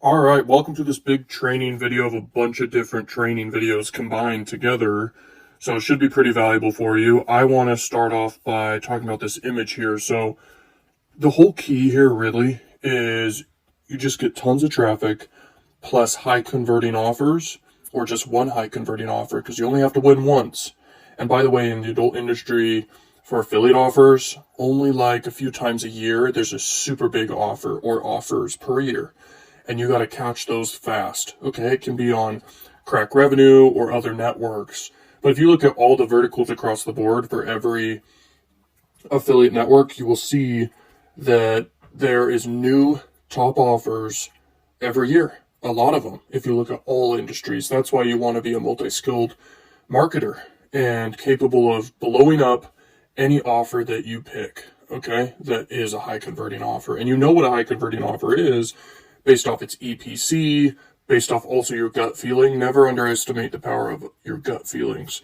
All right, welcome to this big training video of a bunch of different training videos combined together. So it should be pretty valuable for you. I want to start off by talking about this image here. So the whole key here really is you just get tons of traffic plus high converting offers, or just one high converting offer, because you only have to win once. And by the way, in the adult industry, for affiliate offers, only like a few times a year, there's a super big offer or offers per year. And you got to catch those fast. Okay, it can be on Crack Revenue or other networks. But if you look at all the verticals across the board for every affiliate network, you will see that there is new top offers every year. A lot of them, if you look at all industries. That's why you want to be a multi-skilled marketer and capable of blowing up any offer that you pick, okay, that is a high converting offer. And you know what a high converting offer is based off its EPC, based off also your gut feeling. Never underestimate the power of your gut feelings.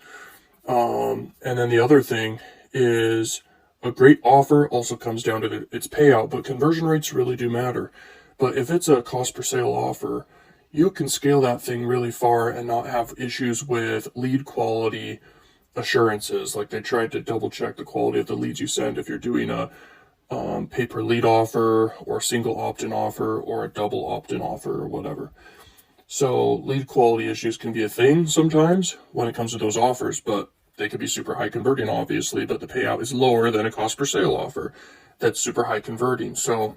And then the other thing is a great offer also comes down to its payout, but conversion rates really do matter. But if it's a cost per sale offer, you can scale that thing really far and not have issues with lead quality assurances. Like they tried to double check the quality of the leads you send if you're doing a pay per lead offer or a single opt-in offer or a double opt-in offer or whatever. So lead quality issues can be a thing sometimes when it comes to those offers, but they could be super high converting, obviously, but the payout is lower than a cost per sale offer that's super high converting. So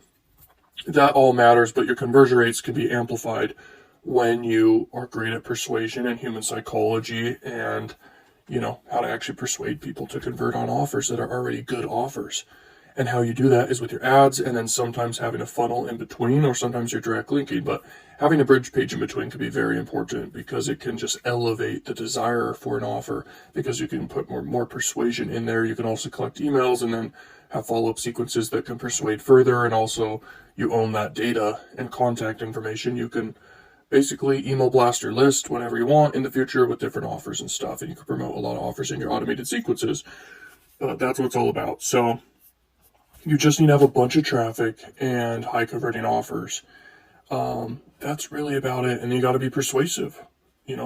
that all matters, but your conversion rates can be amplified when you are great at persuasion and human psychology and, how to actually persuade people to convert on offers that are already good offers. And how you do that is with your ads and then sometimes having a funnel in between, or sometimes you're direct linking, but having a bridge page in between can be very important because it can just elevate the desire for an offer because you can put more persuasion in there. You can also collect emails and then have follow-up sequences that can persuade further. And also you own that data and contact information. You can basically email blast your list whenever you want in the future with different offers and stuff. And you can promote a lot of offers in your automated sequences. That's what it's all about. So you just need to have a bunch of traffic and high converting offers. That's really about it. And you got to be persuasive.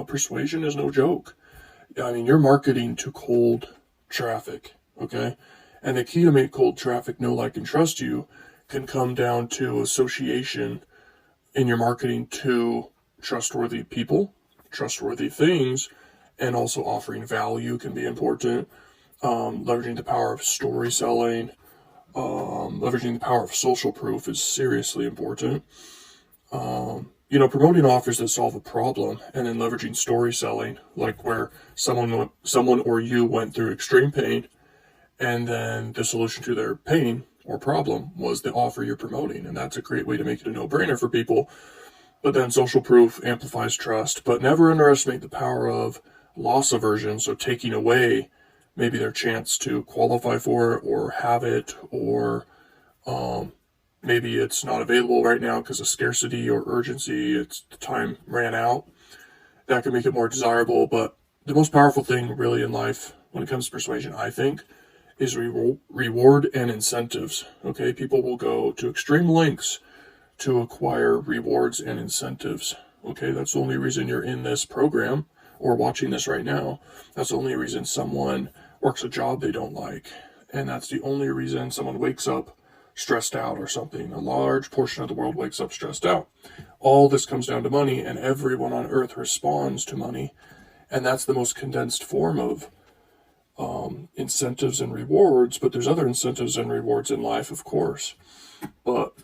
Persuasion is no joke. I mean, you're marketing to cold traffic, okay? And the key to make cold traffic know, like, and trust you can come down to association in your marketing to trustworthy people, trustworthy things, and also offering value can be important. Leveraging the power of story selling, leveraging the power of social proof is seriously important. Promoting offers that solve a problem and then leveraging story selling, like where someone or you went through extreme pain and then the solution to their pain or problem was the offer you're promoting. And that's a great way to make it a no-brainer for people. But then social proof amplifies trust, but never underestimate the power of loss aversion. So taking away maybe their chance to qualify for it or have it, or maybe it's not available right now because of scarcity or urgency. The time ran out. That can make it more desirable. But the most powerful thing really in life when it comes to persuasion, I think, is reward and incentives. Okay, people will go to extreme lengths to acquire rewards and incentives. Okay, that's the only reason you're in this program or watching this right now. That's the only reason someone works a job they don't like. And that's the only reason someone wakes up stressed out or something. A large portion of the world wakes up stressed out. All this comes down to money, and everyone on earth responds to money. And that's the most condensed form of incentives and rewards. But there's other incentives and rewards in life, of course. But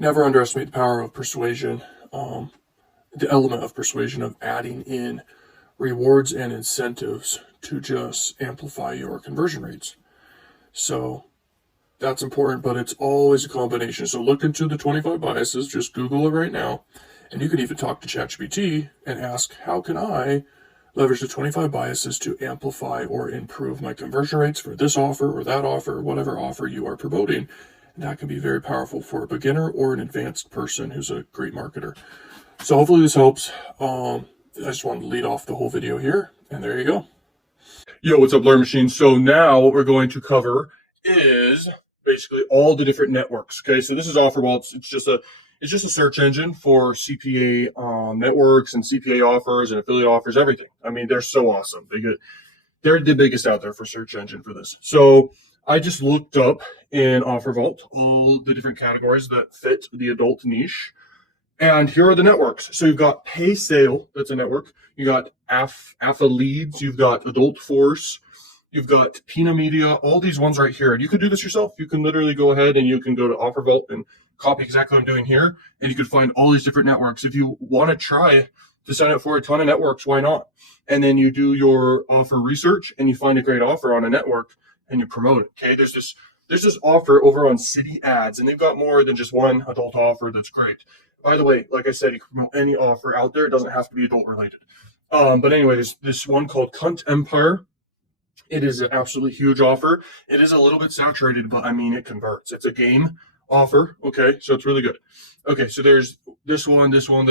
never underestimate the power of persuasion, the element of persuasion of adding in rewards and incentives to just amplify your conversion rates. So that's important, but it's always a combination. So look into the 25 biases, just Google it right now. And you can even talk to ChatGPT and ask, how can I leverage the 25 biases to amplify or improve my conversion rates for this offer or that offer, or whatever offer you are promoting. And that can be very powerful for a beginner or an advanced person who's a great marketer. So hopefully this helps. I just wanted to lead off the whole video here, and there you go. Yo, what's up, Learn Machine? So now what we're going to cover is basically all the different networks. Okay, so this is OfferWall. It's just It's just a search engine for CPA networks and CPA offers and affiliate offers, everything. I mean, they're so awesome. They're the biggest out there for search engine for this. So I just looked up in OfferVault all the different categories that fit the adult niche. And here are the networks. So you've got Pay Sale, that's a network. You got AFA Leads, you've got Adult Force, you've got Pina Media, all these ones right here. And you can do this yourself. You can literally go ahead and you can go to OfferVault and copy exactly what I'm doing here. And you can find all these different networks. If you want to try to sign up for a ton of networks, why not? And then you do your offer research and you find a great offer on a network and you promote it. Okay, there's this offer over on City Ads, and they've got more than just one adult offer that's great. By the way, like I said, you can promote any offer out there. It doesn't have to be adult related. But anyway, there's this one called Cunt Empire. It is an absolutely huge offer. It is a little bit saturated, but I mean, it converts. It's a game offer. Okay, so it's really good. Okay, so there's this one. There's all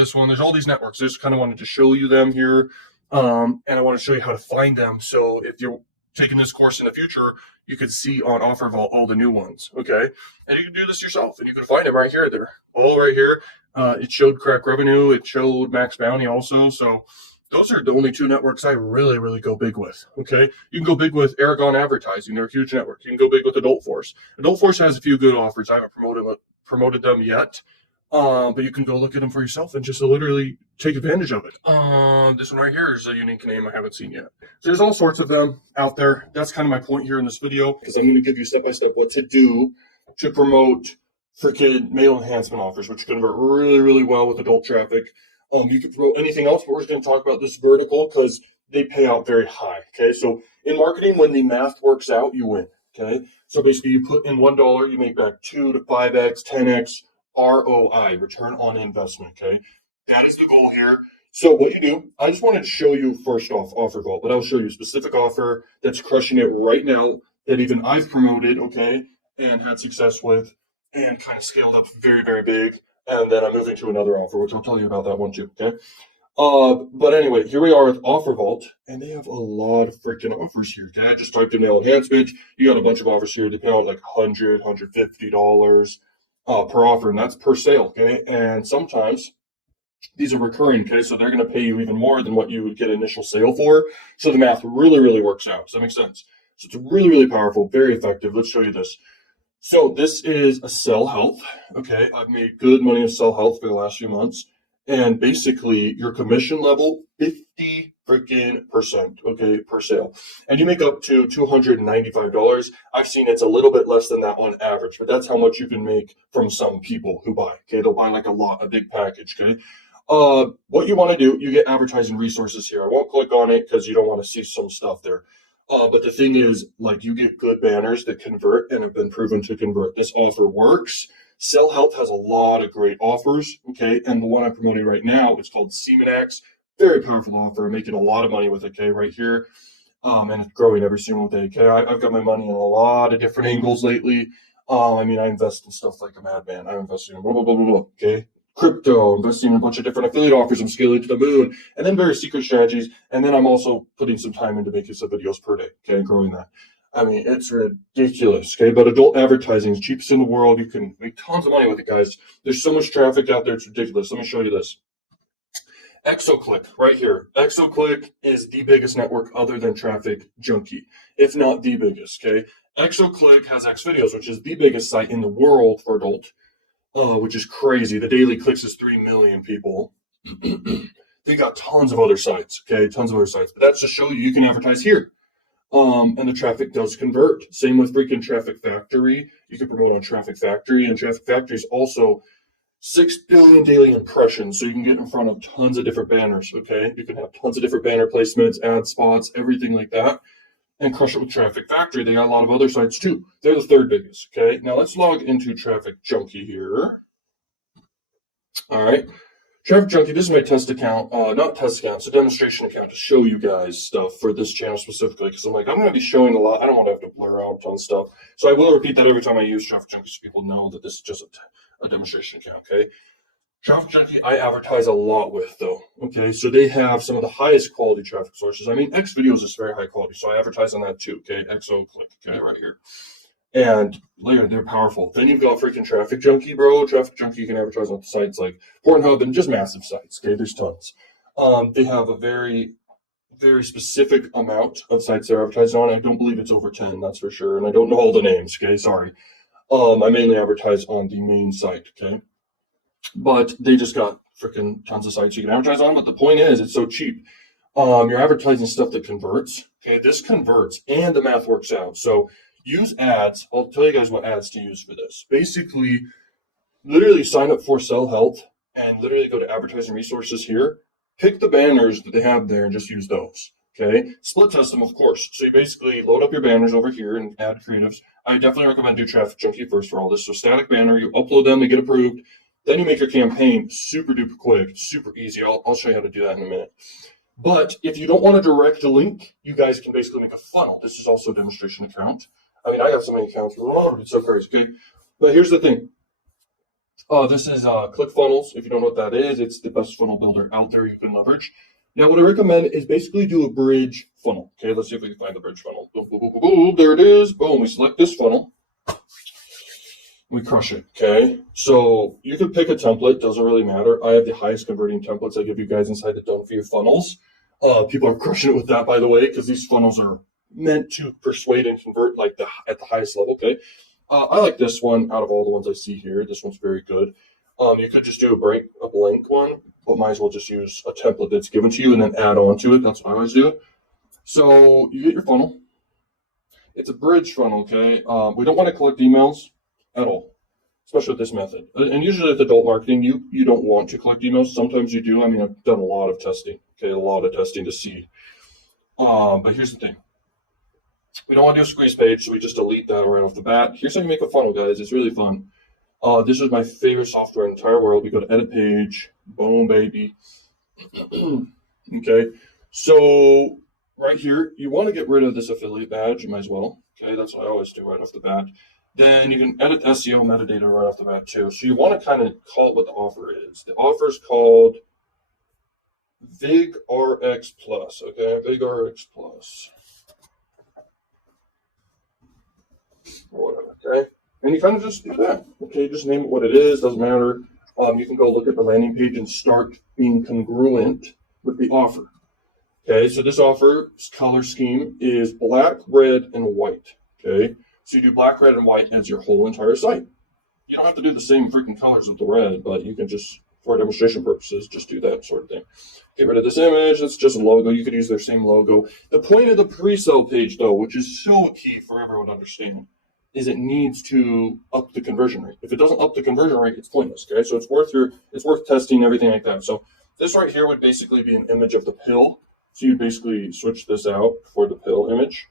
these networks. I just kind of wanted to show you them here. And I want to show you how to find them. So if you're taking this course in the future, you can see on OfferVault all the new ones. Okay, and you can do this yourself, and you can find them right here. They're all right here. It showed Crack Revenue. It showed Max Bounty also. So those are the only two networks I really go big with. Okay, you can go big with Aragon Advertising. They're a huge network. You can go big with Adult Force. Adult Force has a few good offers. I haven't promoted them yet. But you can go look at them for yourself and just literally take advantage of it. This one right here is a unique name I haven't seen yet. So there's all sorts of them out there. That's kind of my point here in this video, because I'm going to give you step by step what to do to promote freaking mail enhancement offers, which convert really well with adult traffic. You can promote anything else, but we're just going to talk about this vertical because they pay out very high. Okay, so in marketing, when the math works out, you win. Okay, so basically you put in $1, you make back 2 to 5x, 10x. ROI, return on investment. Okay, that is the goal here. So what you do, I just wanted to show you first off OfferVault, but I'll show you a specific offer that's crushing it right now that even I've promoted, okay, and had success with, and kind of scaled up very big. And then I'm moving to another offer, which I'll tell you about that one too. Okay. But anyway, here we are with OfferVault, and they have a lot of freaking offers here. Okay, I just typed in mail enhancement. You got a bunch of offers here. They pay out like $100, $150. Per offer, and that's per sale. Okay, and sometimes these are recurring. Okay, so they're going to pay you even more than what you would get initial sale for. So the math really works out. Does that make sense? So it's really powerful, very effective. Let's show you this. So this is a Sell Health. Okay, I've made good money with Sell Health for the last few months, and basically your commission level 50% okay, per sale, and you make up to $295. I've seen it's a little bit less than that on average, but that's how much you can make from some people who buy. Okay, they'll buy like a big package. Okay, what you want to do, you get advertising resources here. I won't click on it because you don't want to see some stuff there. But the thing is, like, you get good banners that convert and have been proven to convert. This offer works. Sell Health has a lot of great offers. Okay, and the one I'm promoting right now is called Semenax. Very powerful offer, making a lot of money with it, okay, right here. And it's growing every single day, okay? I've got my money in a lot of different angles lately. I mean, I invest in stuff like a madman. I'm investing in blah, okay? Crypto, investing in a bunch of different affiliate offers. I'm scaling to the moon. And then very secret strategies. And then I'm also putting some time into making some videos per day, okay, growing that. I mean, it's ridiculous, okay? But adult advertising is cheapest in the world. You can make tons of money with it, guys. There's so much traffic out there, it's ridiculous. Let me show you this. ExoClick, right here. ExoClick is the biggest network other than Traffic Junkie, if not the biggest, okay? ExoClick has Xvideos, which is the biggest site in the world for adult, which is crazy. The daily clicks is 3 million people. They got tons of other sites, okay? Tons of other sites. But that's to show you can advertise here. And the traffic does convert. Same with freaking Traffic Factory. You can promote on Traffic Factory, and Traffic Factory is also 6 billion daily impressions, so you can get in front of tons of different banners, okay? You can have tons of different banner placements, ad spots, everything like that, and crush it with Traffic Factory. They got a lot of other sites too. They're the third biggest, okay? Now let's log into Traffic Junkie here. All right. Traffic Junkie, this is my test account, not test account, it's a demonstration account to show you guys stuff for this channel specifically, because I'm going to be showing a lot. I don't want to have to blur out a ton of stuff. So I will repeat that every time I use Traffic Junkie so people know that this is just a demonstration account, okay? Traffic Junkie, I advertise a lot with, though, okay? So they have some of the highest quality traffic sources. I mean, Xvideos is very high quality, so I advertise on that too, okay? ExoClick, okay, right here. And later, they're powerful. Then you've got freaking Traffic Junkie, bro. Traffic Junkie, you can advertise on sites like Pornhub and just massive sites. Okay, there's tons. They have a very, very specific amount of sites they're advertising on. I don't believe it's over 10, that's for sure. And I don't know all the names. Okay, sorry. I mainly advertise on the main site. Okay, but they just got freaking tons of sites you can advertise on. But the point is, it's so cheap. You're advertising stuff that converts. Okay, this converts and the math works out. So use ads. I'll tell you guys what ads to use for this. Basically, literally sign up for Sell Health and literally go to advertising resources here. Pick the banners that they have there and just use those. Okay, split test them, of course. So you basically load up your banners over here and add creatives. I definitely recommend do Traffic Junkie first for all this. So static banner, you upload them, they get approved. Then you make your campaign super duper quick, super easy. I'll show you how to do that in a minute. But if you don't want to direct a link, you guys can basically make a funnel. This is also a demonstration account. I mean, I got so many accounts. It's so crazy. Okay? But here's the thing. This is ClickFunnels. If you don't know what that is, it's the best funnel builder out there you can leverage. Now, what I recommend is basically do a bridge funnel. Okay, let's see if we can find the bridge funnel. Boom, boom, boom, boom, boom. There it is. Boom. We select this funnel. We crush it. Okay, so you can pick a template. Doesn't really matter. I have the highest converting templates I give you guys inside the Done For You funnels. People are crushing it with that, by the way, because these funnels are meant to persuade and convert like at the highest level. Okay. I like this one out of all the ones I see here. This one's very good. You could just do a blank one, but might as well just use a template that's given to you and then add on to it. That's what I always do. So you get your funnel. It's a bridge funnel, okay? We don't want to collect emails at all, especially with this method. And usually with adult marketing, you don't want to collect emails. Sometimes you do. I mean, I've done a lot of testing, okay? A lot of testing to see. But here's the thing. We don't want to do a squeeze page, so we just delete that right off the bat. Here's how you make a funnel, guys. It's really fun. This is my favorite software in the entire world. We go to edit page. Boom, baby. Okay. So right here, you want to get rid of this affiliate badge. You might as well. Okay. That's what I always do right off the bat. Then you can edit SEO metadata right off the bat too. So you want to kind of call it what the offer is. The offer is called VigRx Plus. Okay. VigRx Plus. Or whatever, okay? And you kind of just do that, okay? Just name it what it is, doesn't matter. You can go look at the landing page and start being congruent with the offer, okay? So this offer's color scheme is black, red, and white, okay? So you do black, red, and white as your whole entire site. You don't have to do the same freaking colors with the red, but you can just, for demonstration purposes, just do that sort of thing. Get rid of this image. It's just a logo. You could use their same logo. The point of the pre-sale page, though, which is so key for everyone to understand, is it needs to up the conversion rate. If it doesn't up the conversion rate, it's pointless. Okay, so it's worth testing, everything like that. So this right here would basically be an image of the pill. So you basically switch this out for the pill image,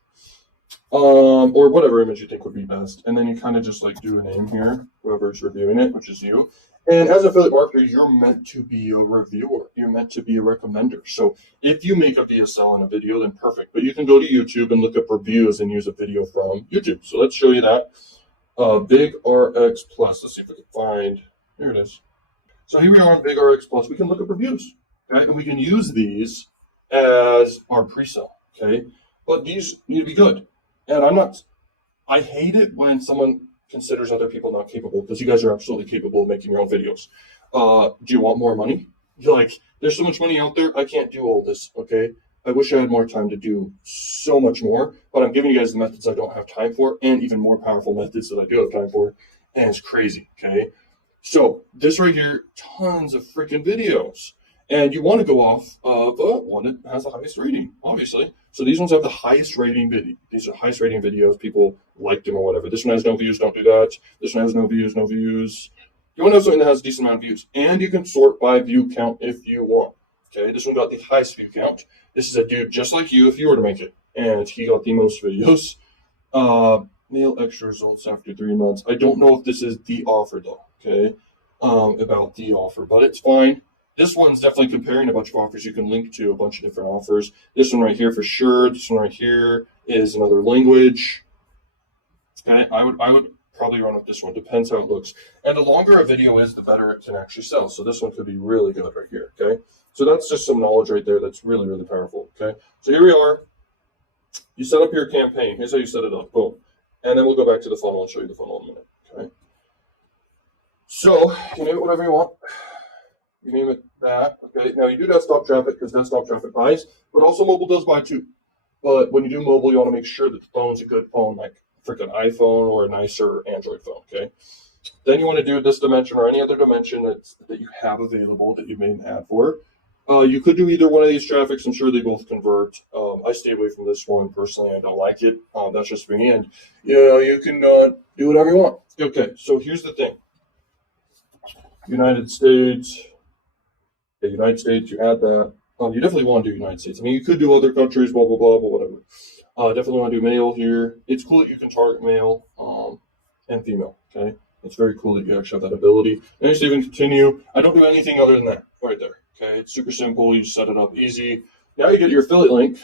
or whatever image you think would be best, and then you kind of just like do a name here, whoever's reviewing it, which is you. And as an affiliate marketer, you're meant to be a reviewer. You're meant to be a recommender. So if you make a VSL in a video, then perfect. But you can go to YouTube and look up reviews and use a video from YouTube. So let's show you that. VigRx Plus. Let's see if we can find. Here it is. So here we are on VigRx Plus. We can look up reviews, okay? And we can use these as our pre-sale, okay? But these need to be good. And I hate it when someone considers other people not capable, because you guys are absolutely capable of making your own videos. Do you want more money? You're like, there's so much money out there, I can't do all this, okay? I wish I had more time to do so much more, but I'm giving you guys the methods I don't have time for, and even more powerful methods that I do have time for, and it's crazy, okay? So this right here, tons of freaking videos. And you want to go off of one that has the highest rating, obviously. So these ones have the highest rating video. These are highest rating videos. People like them or whatever. This one has no views, don't do that. This one has no views, no views. You want to have something that has a decent amount of views. And you can sort by view count if you want. Okay, this one got the highest view count. This is a dude just like you if you were to make it. And he got the most videos. Mail extra results after 3 months. I don't know if this is the offer though, okay? About the offer, but it's fine. This one's definitely comparing a bunch of offers. You can link to a bunch of different offers. This one right here for sure. This one right here is another language. Okay, I would probably run with this one. Depends how it looks. And the longer a video is, the better it can actually sell. So this one could be really good right here. Okay, so that's just some knowledge right there that's really, really powerful. Okay, so here we are. You set up your campaign. Here's how you set it up. Boom. and then we'll go back to the funnel and show you the funnel in a minute. Okay. So you name it whatever you want. You name it that. Okay. Now you do desktop traffic because desktop traffic buys, but also mobile does buy too. But when you do mobile, you want to make sure that the phone's a good phone, like a freaking iPhone or a nicer Android phone. Okay. Then you want to do this dimension or any other dimension that you have available that you made an ad for. You could do either one of these traffics. I'm sure they both convert. I stay away from this one personally. I don't like it. That's just me. And you can do whatever you want. Okay, so here's the thing. United States. Okay, United States. You add that. You definitely want to do United States. I mean, you could do other countries, blah blah blah, but whatever. Definitely want to do male here. It's cool that you can target male and female. Okay. It's very cool that you actually have that ability. And just even continue. I don't do anything other than that right there. Okay, it's super simple. You set it up easy. Now you get your affiliate link.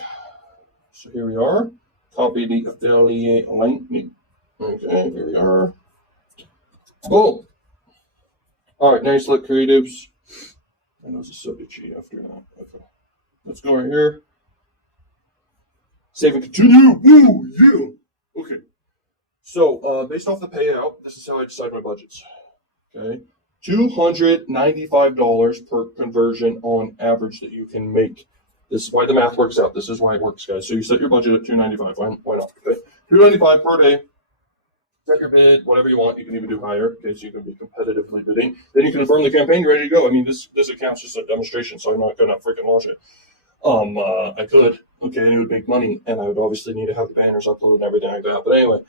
So here we are. Copy the affiliate link. Okay, here we are. Boom. All right, now you select creatives. I know it's a subject sheet after that. Okay, let's go right here. Save and continue. Woo, yeah. Okay. So based off the payout, this is how I decide my budgets. Okay. $295 per conversion on average that you can make. This is why the math works out. This is why it works, guys. So you set your budget at $295. Why not? Okay, $295 per day. Set your bid, whatever you want. You can even do higher. Okay, so you can be competitively bidding. Then you confirm the campaign. You're ready to go. I mean, this account's just a demonstration, so I'm not gonna freaking launch it. I could. Okay, and it would make money, and I would obviously need to have the banners uploaded and everything like that. But anyway.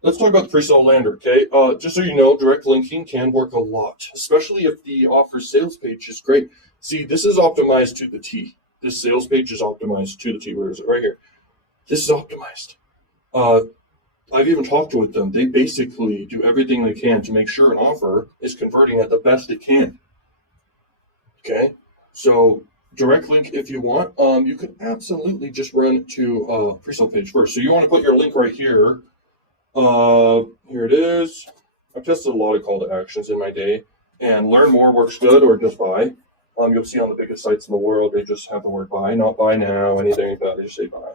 Let's talk about the pre-sale lander, okay? Just so you know, direct linking can work a lot, especially if the offer sales page is great. See, this is optimized to the T. This sales page is optimized to the T. Where is it? Right here. This is optimized. I've even talked with them. They basically do everything they can to make sure an offer is converting at the best it can. Okay? So direct link if you want. You can absolutely just run to a pre-sale page first. So you want to put your link right here. Here it is. I've tested a lot of call to actions in my day, and learn more works good, or just buy. You'll see on the biggest sites in the world, they just have the word buy, not buy now, anything like that. They just say buy.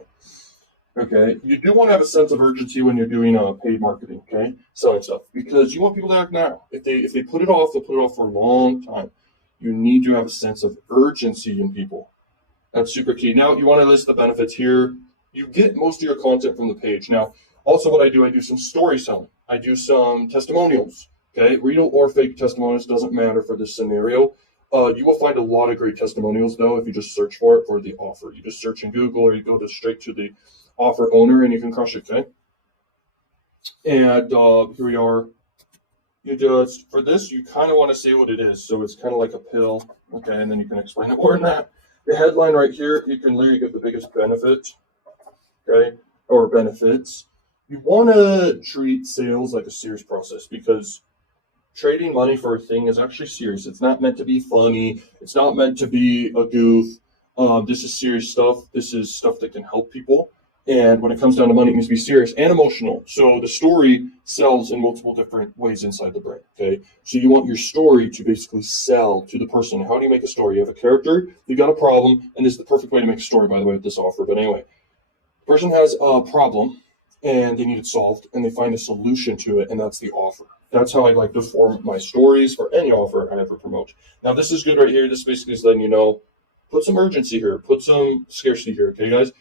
Okay. You do want to have a sense of urgency when you're doing paid marketing, okay? Selling stuff, because you want people to act now. If they put it off, they'll put it off for a long time. You need to have a sense of urgency in people. That's super key. Now, you want to list the benefits here. You get most of your content from the page. Now, also, what I do some story selling. I do some testimonials. Okay, real or fake testimonials doesn't matter for this scenario. You will find a lot of great testimonials though if you just search for it for the offer. You just search in Google or you go straight to the offer owner and you can crush it. Okay, and here we are. You just for this you kind of want to say what it is. So it's kind of like a pill. Okay, and then you can explain it more than that. The headline right here, you can literally get the biggest benefit. Okay, or benefits. You want to treat sales like a serious process because trading money for a thing is actually serious. It's not meant to be funny. It's not meant to be a goof. This is serious stuff. This is stuff that can help people. And when it comes down to money, it needs to be serious and emotional. So the story sells in multiple different ways inside the brain. Okay. So you want your story to basically sell to the person. How do you make a story? You have a character, you got a problem, and this is the perfect way to make a story, by the way, with this offer. But anyway, the person has a problem and they need it solved, and they find a solution to it, and that's the offer. That's how I like to form my stories for any offer I ever promote. Now, this is good right here. This basically is letting you know, put some urgency here, put some scarcity here, okay, guys?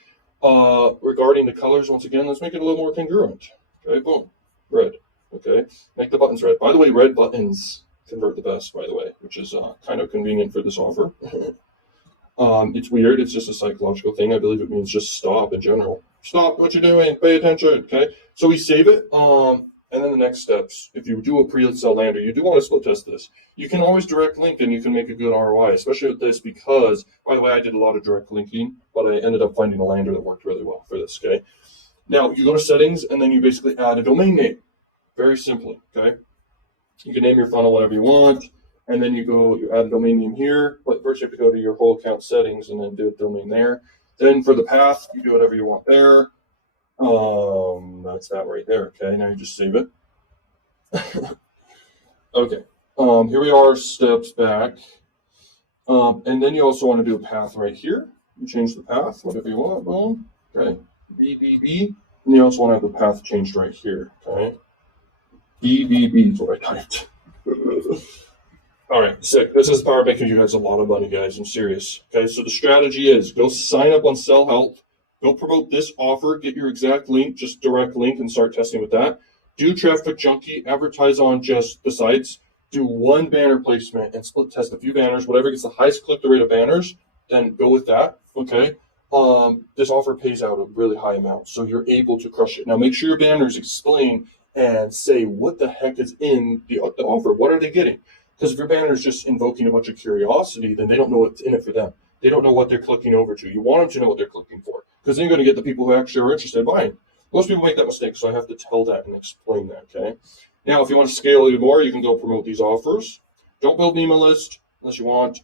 Regarding the colors, once again, let's make it a little more congruent. Okay, boom, red. Okay, make the buttons red. By the way, red buttons convert the best, by the way, which is kind of convenient for this offer. It's weird. It's just a psychological thing. I believe it means just stop in general. Stop what you're doing. Pay attention. Okay. So we save it. And then the next steps. If you do a pre-sale lander, you do want to split test this. You can always direct link and you can make a good ROI, especially with this because, by the way, I did a lot of direct linking, but I ended up finding a lander that worked really well for this. Okay. Now you go to settings and then you basically add a domain name. Very simply. Okay. You can name your funnel whatever you want. And then you add a domain name here, but first you have to go to your whole account settings and then do a domain there. Then for the path, you do whatever you want there. That's that right there. Okay, now you just save it. Okay, here we are, steps back. And then you also want to do a path right here. You change the path, whatever you want, boom. Okay, BBB. And you also want to have the path changed right here, okay? BBB is what I typed. All right, sick. This is the power of making you guys a lot of money, guys. I'm serious. Okay, so the strategy is go sign up on Sell Health, go promote this offer, get your exact link, just direct link, and start testing with that. Do Traffic Junkie, advertise on just the sites, do one banner placement and split test a few banners. Whatever gets the highest click-through rate of banners, then go with that. Okay. This offer pays out a really high amount, so you're able to crush it. Now, make sure your banners explain and say what the heck is in the offer. What are they getting? Because if your banner is just invoking a bunch of curiosity, then they don't know what's in it for them. They don't know what they're clicking over to. You want them to know what they're clicking for, because then you're going to get the people who actually are interested in buying. Most people make that mistake, so I have to tell that and explain that, okay? Now, if you want to scale even more, you can go promote these offers. Don't build an email list unless you want.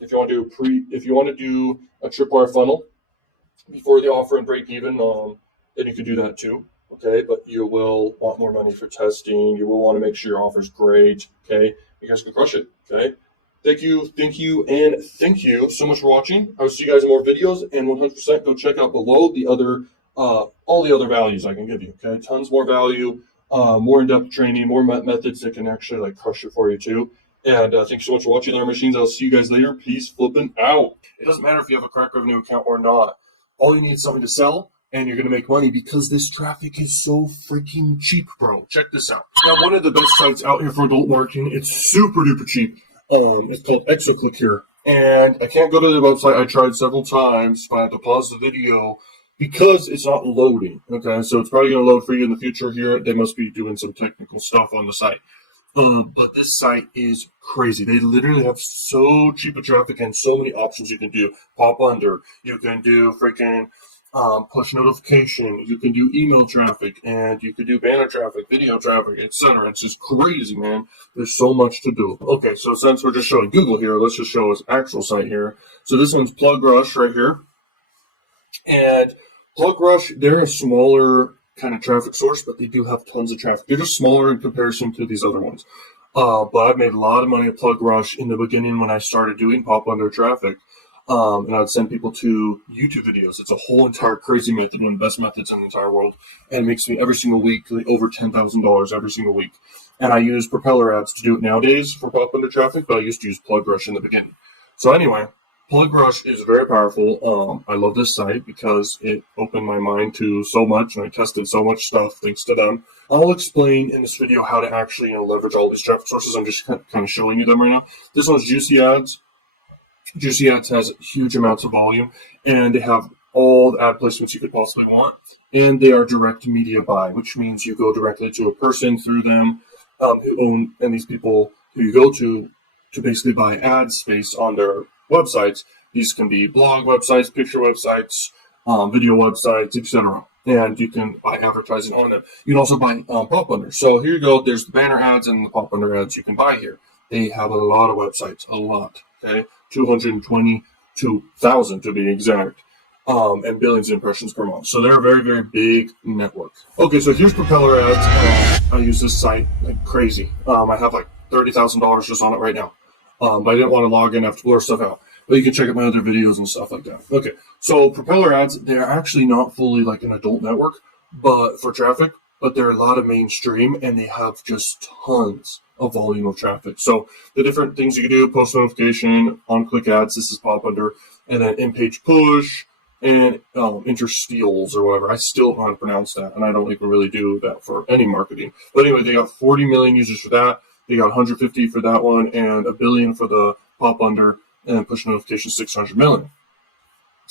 If you want to do a tripwire funnel before the offer and break even, then you can do that too. Okay, but you will want more money for testing. You will want to make sure your offer is great. Okay, you guys can crush it. Okay, thank you, and thank you so much for watching. I will see you guys in more videos, and 100% go check out below the other, all the other values I can give you. Okay, tons more value, more in-depth training, more methods that can actually like crush it for you too. And thank you so much for watching Learn Machines. I'll see you guys later. Peace flipping out. It doesn't matter if you have a crack revenue account or not. All you need is something to sell, and you're going to make money because this traffic is so freaking cheap, bro. Check this out. Now, one of the best sites out here for adult marketing, it's super duper cheap. It's called Exoclick here. And I can't go to the website. I tried several times, but I had to pause the video because it's not loading. Okay, so it's probably going to load for you in the future here. They must be doing some technical stuff on the site. But this site is crazy. They literally have so cheap of traffic and so many options you can do. Pop under. You can do freaking push notification. You can do email traffic, and you can do banner traffic, video traffic, etc. It's just crazy, man. There's so much to do. Okay, so since we're just showing Google here, let's just show its actual site here. So this one's Plug Rush right here. And Plug Rush, they're a smaller kind of traffic source, but they do have tons of traffic. They're just smaller in comparison to these other ones. But I've made a lot of money at Plug Rush in the beginning when I started doing pop under traffic. And I'd send people to YouTube videos. It's a whole entire crazy method, one of the best methods in the entire world. And it makes me every single week over $10,000 every single week. And I use propeller ads to do it nowadays for pop under traffic, but I used to use Plug Rush in the beginning. So anyway, Plug Rush is very powerful. I love this site because it opened my mind to so much, and I tested so much stuff thanks to them. I'll explain in this video how to actually leverage all these traffic sources. I'm just kind of showing you them right now. This one's Juicy Ads. Juicy Ads has huge amounts of volume, and they have all the ad placements you could possibly want. And they are direct media buy, which means you go directly to a person through them who own, and these people who you go to basically buy ad space on their websites. These can be blog websites, picture websites, video websites, etc. And you can buy advertising on them. You can also buy pop under. So here you go. There's the banner ads and the pop under ads you can buy here. They have a lot of websites, a lot. Okay, 222,000 to be exact, and billions of impressions per month. So they're a very, very big network. Okay, so here's propeller ads. I use this site like crazy. I have like $30,000 just on it right now. But I didn't want to log in, I have to blur stuff out. But you can check out my other videos and stuff like that. Okay, so propeller ads, they're actually not fully like an adult network, but for traffic, but they're a lot of mainstream, and they have just tons of volume of traffic. So the different things you can do: post notification, on-click ads, this is pop under, and then in-page push, and interstitials or whatever. I still don't know how to pronounce that, and I don't even really do that for any marketing. But anyway, they got 40 million users for that. They got 150 for that one, and a billion for the pop under, and push notification 600 million.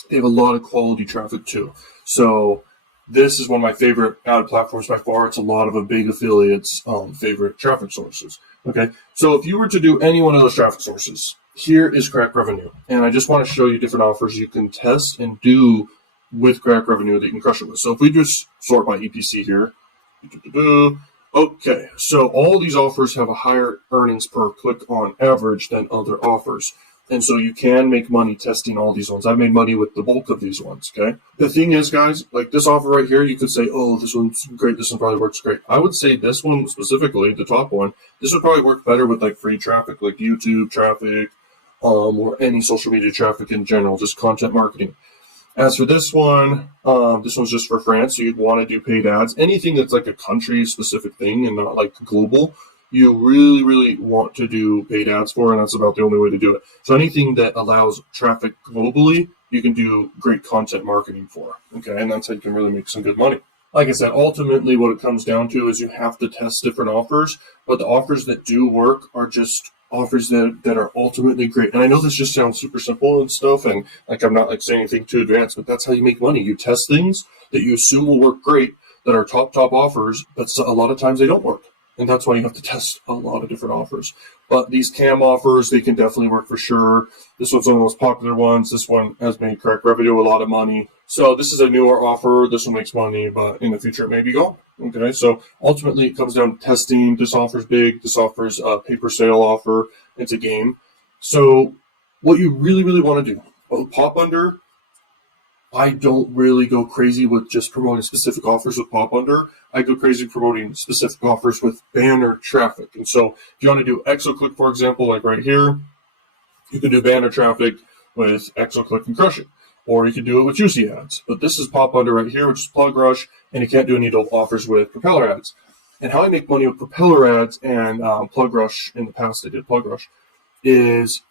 They have a lot of quality traffic too. So this is one of my favorite ad platforms by far. It's a lot of a big affiliates' favorite traffic sources. Okay, so if you were to do any one of those traffic sources, here is crack revenue. And I just want to show you different offers you can test and do with crack revenue that you can crush it with. So if we just sort by EPC here, okay, so all these offers have a higher earnings per click on average than other offers. And so you can make money testing all these ones. I've made money with the bulk of these ones, okay? The thing is, guys, like this offer right here, you could say, oh, this one's great, this one probably works great. I would say this one specifically, the top one, this would probably work better with like free traffic, like YouTube traffic, or any social media traffic in general, just content marketing. As for this one's just for France, so you'd want to do paid ads. Anything that's like a country-specific thing and not like global, you really, really want to do paid ads for, and that's about the only way to do it. So anything that allows traffic globally, you can do great content marketing for, okay? And that's how you can really make some good money. Like I said, ultimately what it comes down to is you have to test different offers, but the offers that do work are just offers that are ultimately great. And I know this just sounds super simple and stuff, and like I'm not like saying anything too advanced, but that's how you make money. You test things that you assume will work great, that are top offers, but a lot of times they don't work. And that's why you have to test a lot of different offers. But these cam offers, they can definitely work for sure. This one's one of the most popular ones. This one has made Correct Revenue a lot of money. So this is a newer offer. This one makes money, but in the future it may be gone. Okay, so ultimately it comes down to testing. This offer's big. This offers a pay-per-sale offer. It's a game. So what you really, really want to do, pop under, I don't really go crazy with just promoting specific offers with pop under. I go crazy promoting specific offers with banner traffic. And so if you want to do ExoClick, for example, like right here, you can do banner traffic with ExoClick and crush it. Or you can do it with juicy ads. But this is pop under right here, which is Plug Rush, and you can't do any adult offers with propeller ads. And how I make money with propeller ads and Plug Rush, in the past I did Plug Rush, is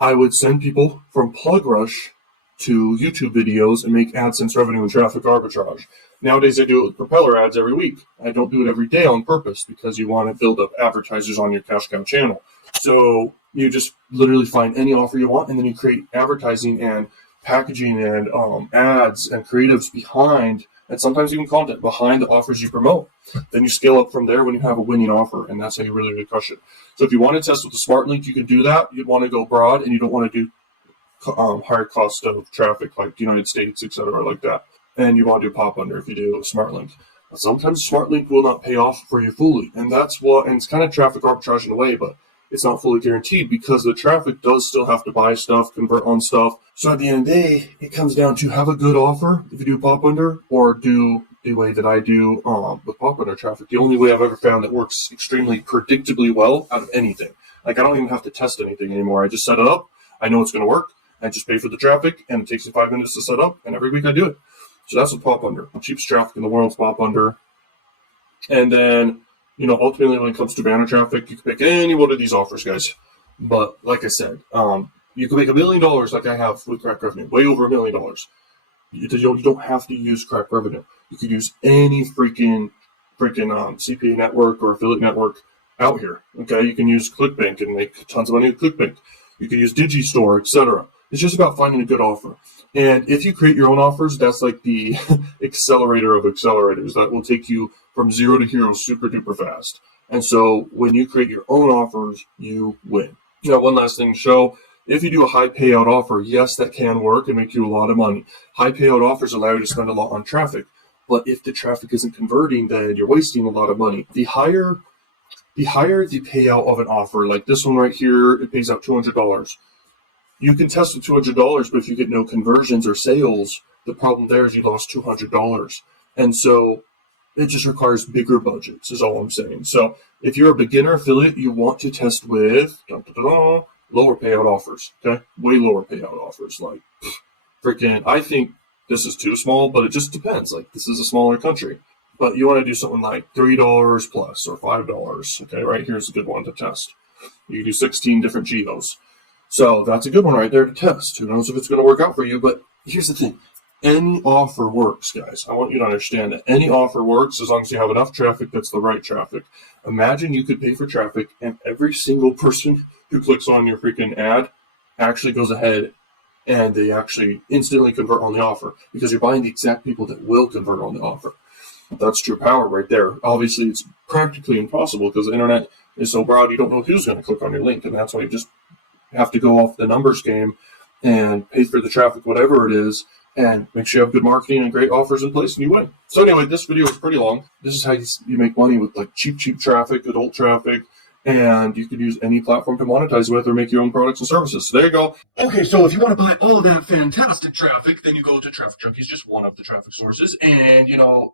I would send people from Plug Rush to YouTube videos and make AdSense revenue and traffic arbitrage. Nowadays, I do it with propeller ads every week. I don't do it every day on purpose because you want to build up advertisers on your cash cow channel. So you just literally find any offer you want, and then you create advertising and packaging and ads and creatives behind, and sometimes even content behind the offers you promote. Then you scale up from there when you have a winning offer, and that's how you really, really crush it. So if you want to test with the Smart Link, you can do that. You'd want to go broad, and you don't want to do higher cost of traffic like the United States, etc., like that. And you want to do pop under if you do a Smart Link. But sometimes Smart Link will not pay off for you fully, and it's kind of traffic arbitrage in a way, but it's not fully guaranteed because the traffic does still have to buy stuff, convert on stuff. So at the end of the day, it comes down to have a good offer if you do pop under, or do the way that I do with pop under traffic. The only way I've ever found that works extremely predictably well out of anything. Like I don't even have to test anything anymore. I just set it up. I know it's going to work. I just pay for the traffic, and it takes me 5 minutes to set up, and every week I do it. So that's what pop under. The cheapest traffic in the world is pop under. And then, ultimately when it comes to banner traffic, you can pick any one of these offers, guys. But like I said, you can make $1 million like I have with Correct Revenue, way over $1 million. You don't have to use Correct Revenue. You could use any freaking CPA network or affiliate network out here. Okay, you can use ClickBank and make tons of money with ClickBank. You can use Digistore, etc. It's just about finding a good offer. And if you create your own offers, that's like the accelerator of accelerators that will take you from zero to hero super duper fast. And so when you create your own offers, you win. Now, one last thing to show. If you do a high payout offer, yes, that can work and make you a lot of money. High payout offers allow you to spend a lot on traffic. But if the traffic isn't converting, then you're wasting a lot of money. The higher the payout of an offer, like this one right here, it pays out $200. You can test with $200, but if you get no conversions or sales, the problem there is you lost $200. And so it just requires bigger budgets, is all I'm saying. So if you're a beginner affiliate, you want to test with lower payout offers, okay? Way lower payout offers. Like, freaking, I think this is too small, but it just depends. Like, this is a smaller country. But you want to do something like $3 plus or $5, okay? Right here's a good one to test. You can do 16 different geos. So that's a good one right there to test. Who knows if it's going to work out for you, but here's the thing. Any offer works, guys. I want you to understand that any offer works as long as you have enough traffic that's the right traffic. Imagine you could pay for traffic and every single person who clicks on your freaking ad actually goes ahead and they actually instantly convert on the offer because you're buying the exact people that will convert on the offer. That's true power right there. Obviously, it's practically impossible because the internet is so broad you don't know who's going to click on your link, and that's why you just have to go off the numbers game and pay for the traffic, whatever it is, and make sure you have good marketing and great offers in place and you win. So anyway, this video is pretty long. This is how you make money with like cheap traffic, adult traffic, and you can use any platform to monetize with or make your own products and services. So there you go. Okay, so if you want to buy all that fantastic traffic, then you go to Traffic Junkie. It's just one of the traffic sources, and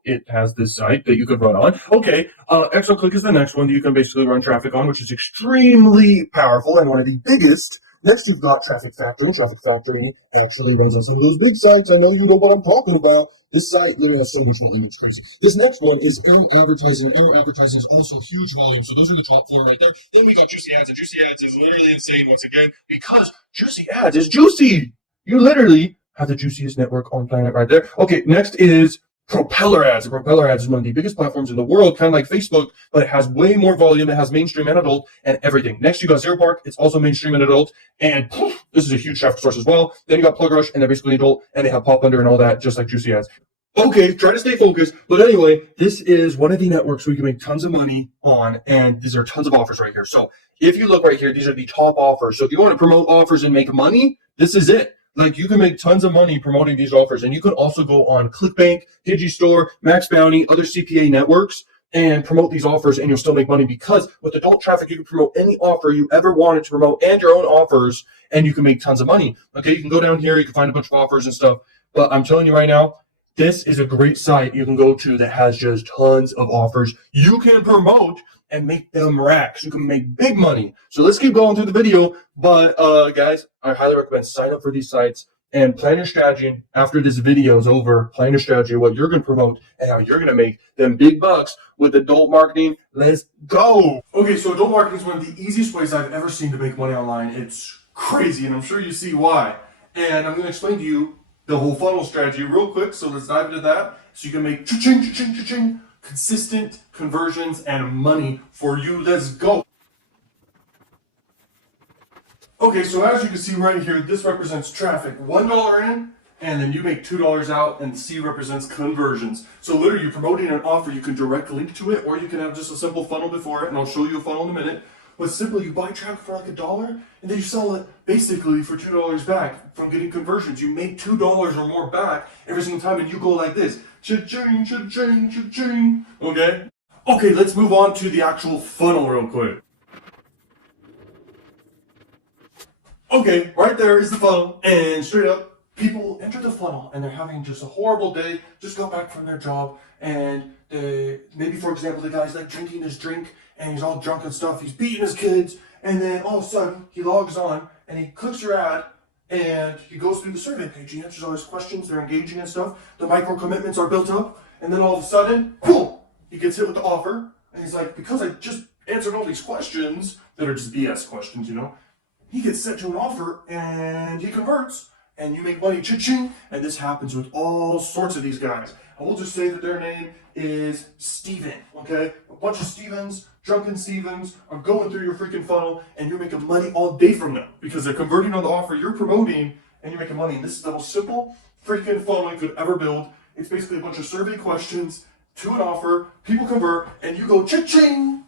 it has this site that you could run on. Okay, ExoClick is the next one that you can basically run traffic on, which is extremely powerful and one of the biggest Next, you've got Traffic Factory. Traffic Factory actually runs on some of those big sites. I know you know what I'm talking about. This site literally has so much volume, it's crazy. This next one is Arrow Advertising. Arrow Advertising is also huge volume. So those are the top four right there. Then we got Juicy Ads, and Juicy Ads is literally insane once again because Juicy Ads is juicy. You literally have the juiciest network on planet right there. Okay, next is Propeller Ads. Propeller Ads is one of the biggest platforms in the world, kind of like Facebook, but it has way more volume. It has mainstream and adult and everything. Next, you got Zero Park. It's also mainstream and adult, and this is a huge traffic source as well. Then you got Plug Rush, and they're basically adult, and they have Pop Under and all that, just like Juicy Ads. Okay, try to stay focused. But anyway, this is one of the networks where you can make tons of money on, and these are tons of offers right here. So if you look right here, these are the top offers. So if you want to promote offers and make money, this is it. Like, you can make tons of money promoting these offers, and you can also go on ClickBank, Digistore, Max Bounty, other CPA networks, and promote these offers, and you'll still make money because with adult traffic, you can promote any offer you ever wanted to promote and your own offers, and you can make tons of money. Okay, you can go down here, you can find a bunch of offers and stuff, but I'm telling you right now, this is a great site you can go to that has just tons of offers you can promote and make them racks. You can make big money. So let's keep going through the video. But guys, I highly recommend sign up for these sites and plan your strategy. After this video is over, plan your strategy, what you're going to promote and how you're going to make them big bucks with adult marketing. Let's go. Okay, so adult marketing is one of the easiest ways I've ever seen to make money online. It's crazy, and I'm sure you see why. And I'm going to explain to you the whole funnel strategy real quick. So let's dive into that. So you can make cha-ching, cha-ching, cha-ching, consistent conversions and money for you. Let's go. Okay, so as you can see right here, this represents traffic. $1 in, and then you make $2 out, and C represents conversions. So literally, you're promoting an offer, you can direct link to it, or you can have just a simple funnel before it, and I'll show you a funnel in a minute. But simply, you buy traffic for like $1, and then you sell it basically for $2 back from getting conversions. You make $2 or more back every single time, and you go like this. Cha-ching, cha-ching, cha-ching. Okay? Okay, let's move on to the actual funnel real quick. Okay, right there is the funnel, and straight up, people enter the funnel, and they're having just a horrible day, just got back from their job, and maybe, for example, the guy's like drinking his drink, and he's all drunk and stuff, he's beating his kids, and then all of a sudden, he logs on, and he clicks your ad, and he goes through the survey page, he answers all his questions, they're engaging and stuff, the micro commitments are built up, and then all of a sudden, boom, he gets hit with the offer, and he's like, because I just answered all these questions, that are just BS questions, you know, he gets sent to an offer, and he converts, and you make money, cha-ching, and this happens with all sorts of these guys. I will just say that their name is Steven, okay? A bunch of Stevens, drunken Stevens, are going through your freaking funnel, and you're making money all day from them, because they're converting on the offer you're promoting, and you're making money, and this is the most simple freaking funnel you could ever build. It's basically a bunch of survey questions to an offer, people convert, and you go cha-ching,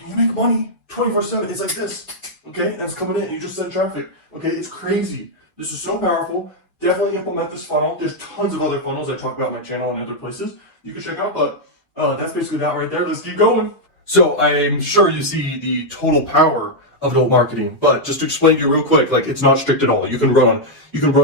and you make money 24/7. It's like this. Okay, that's coming in, and you just send traffic. Okay, it's crazy. This is so powerful. Definitely implement this funnel. There's tons of other funnels I talk about on my channel and other places you can check out, but that's basically that right there. Let's keep going. So I'm sure you see the total power of adult marketing, but just to explain to you real quick, like, it's not strict at all. You can run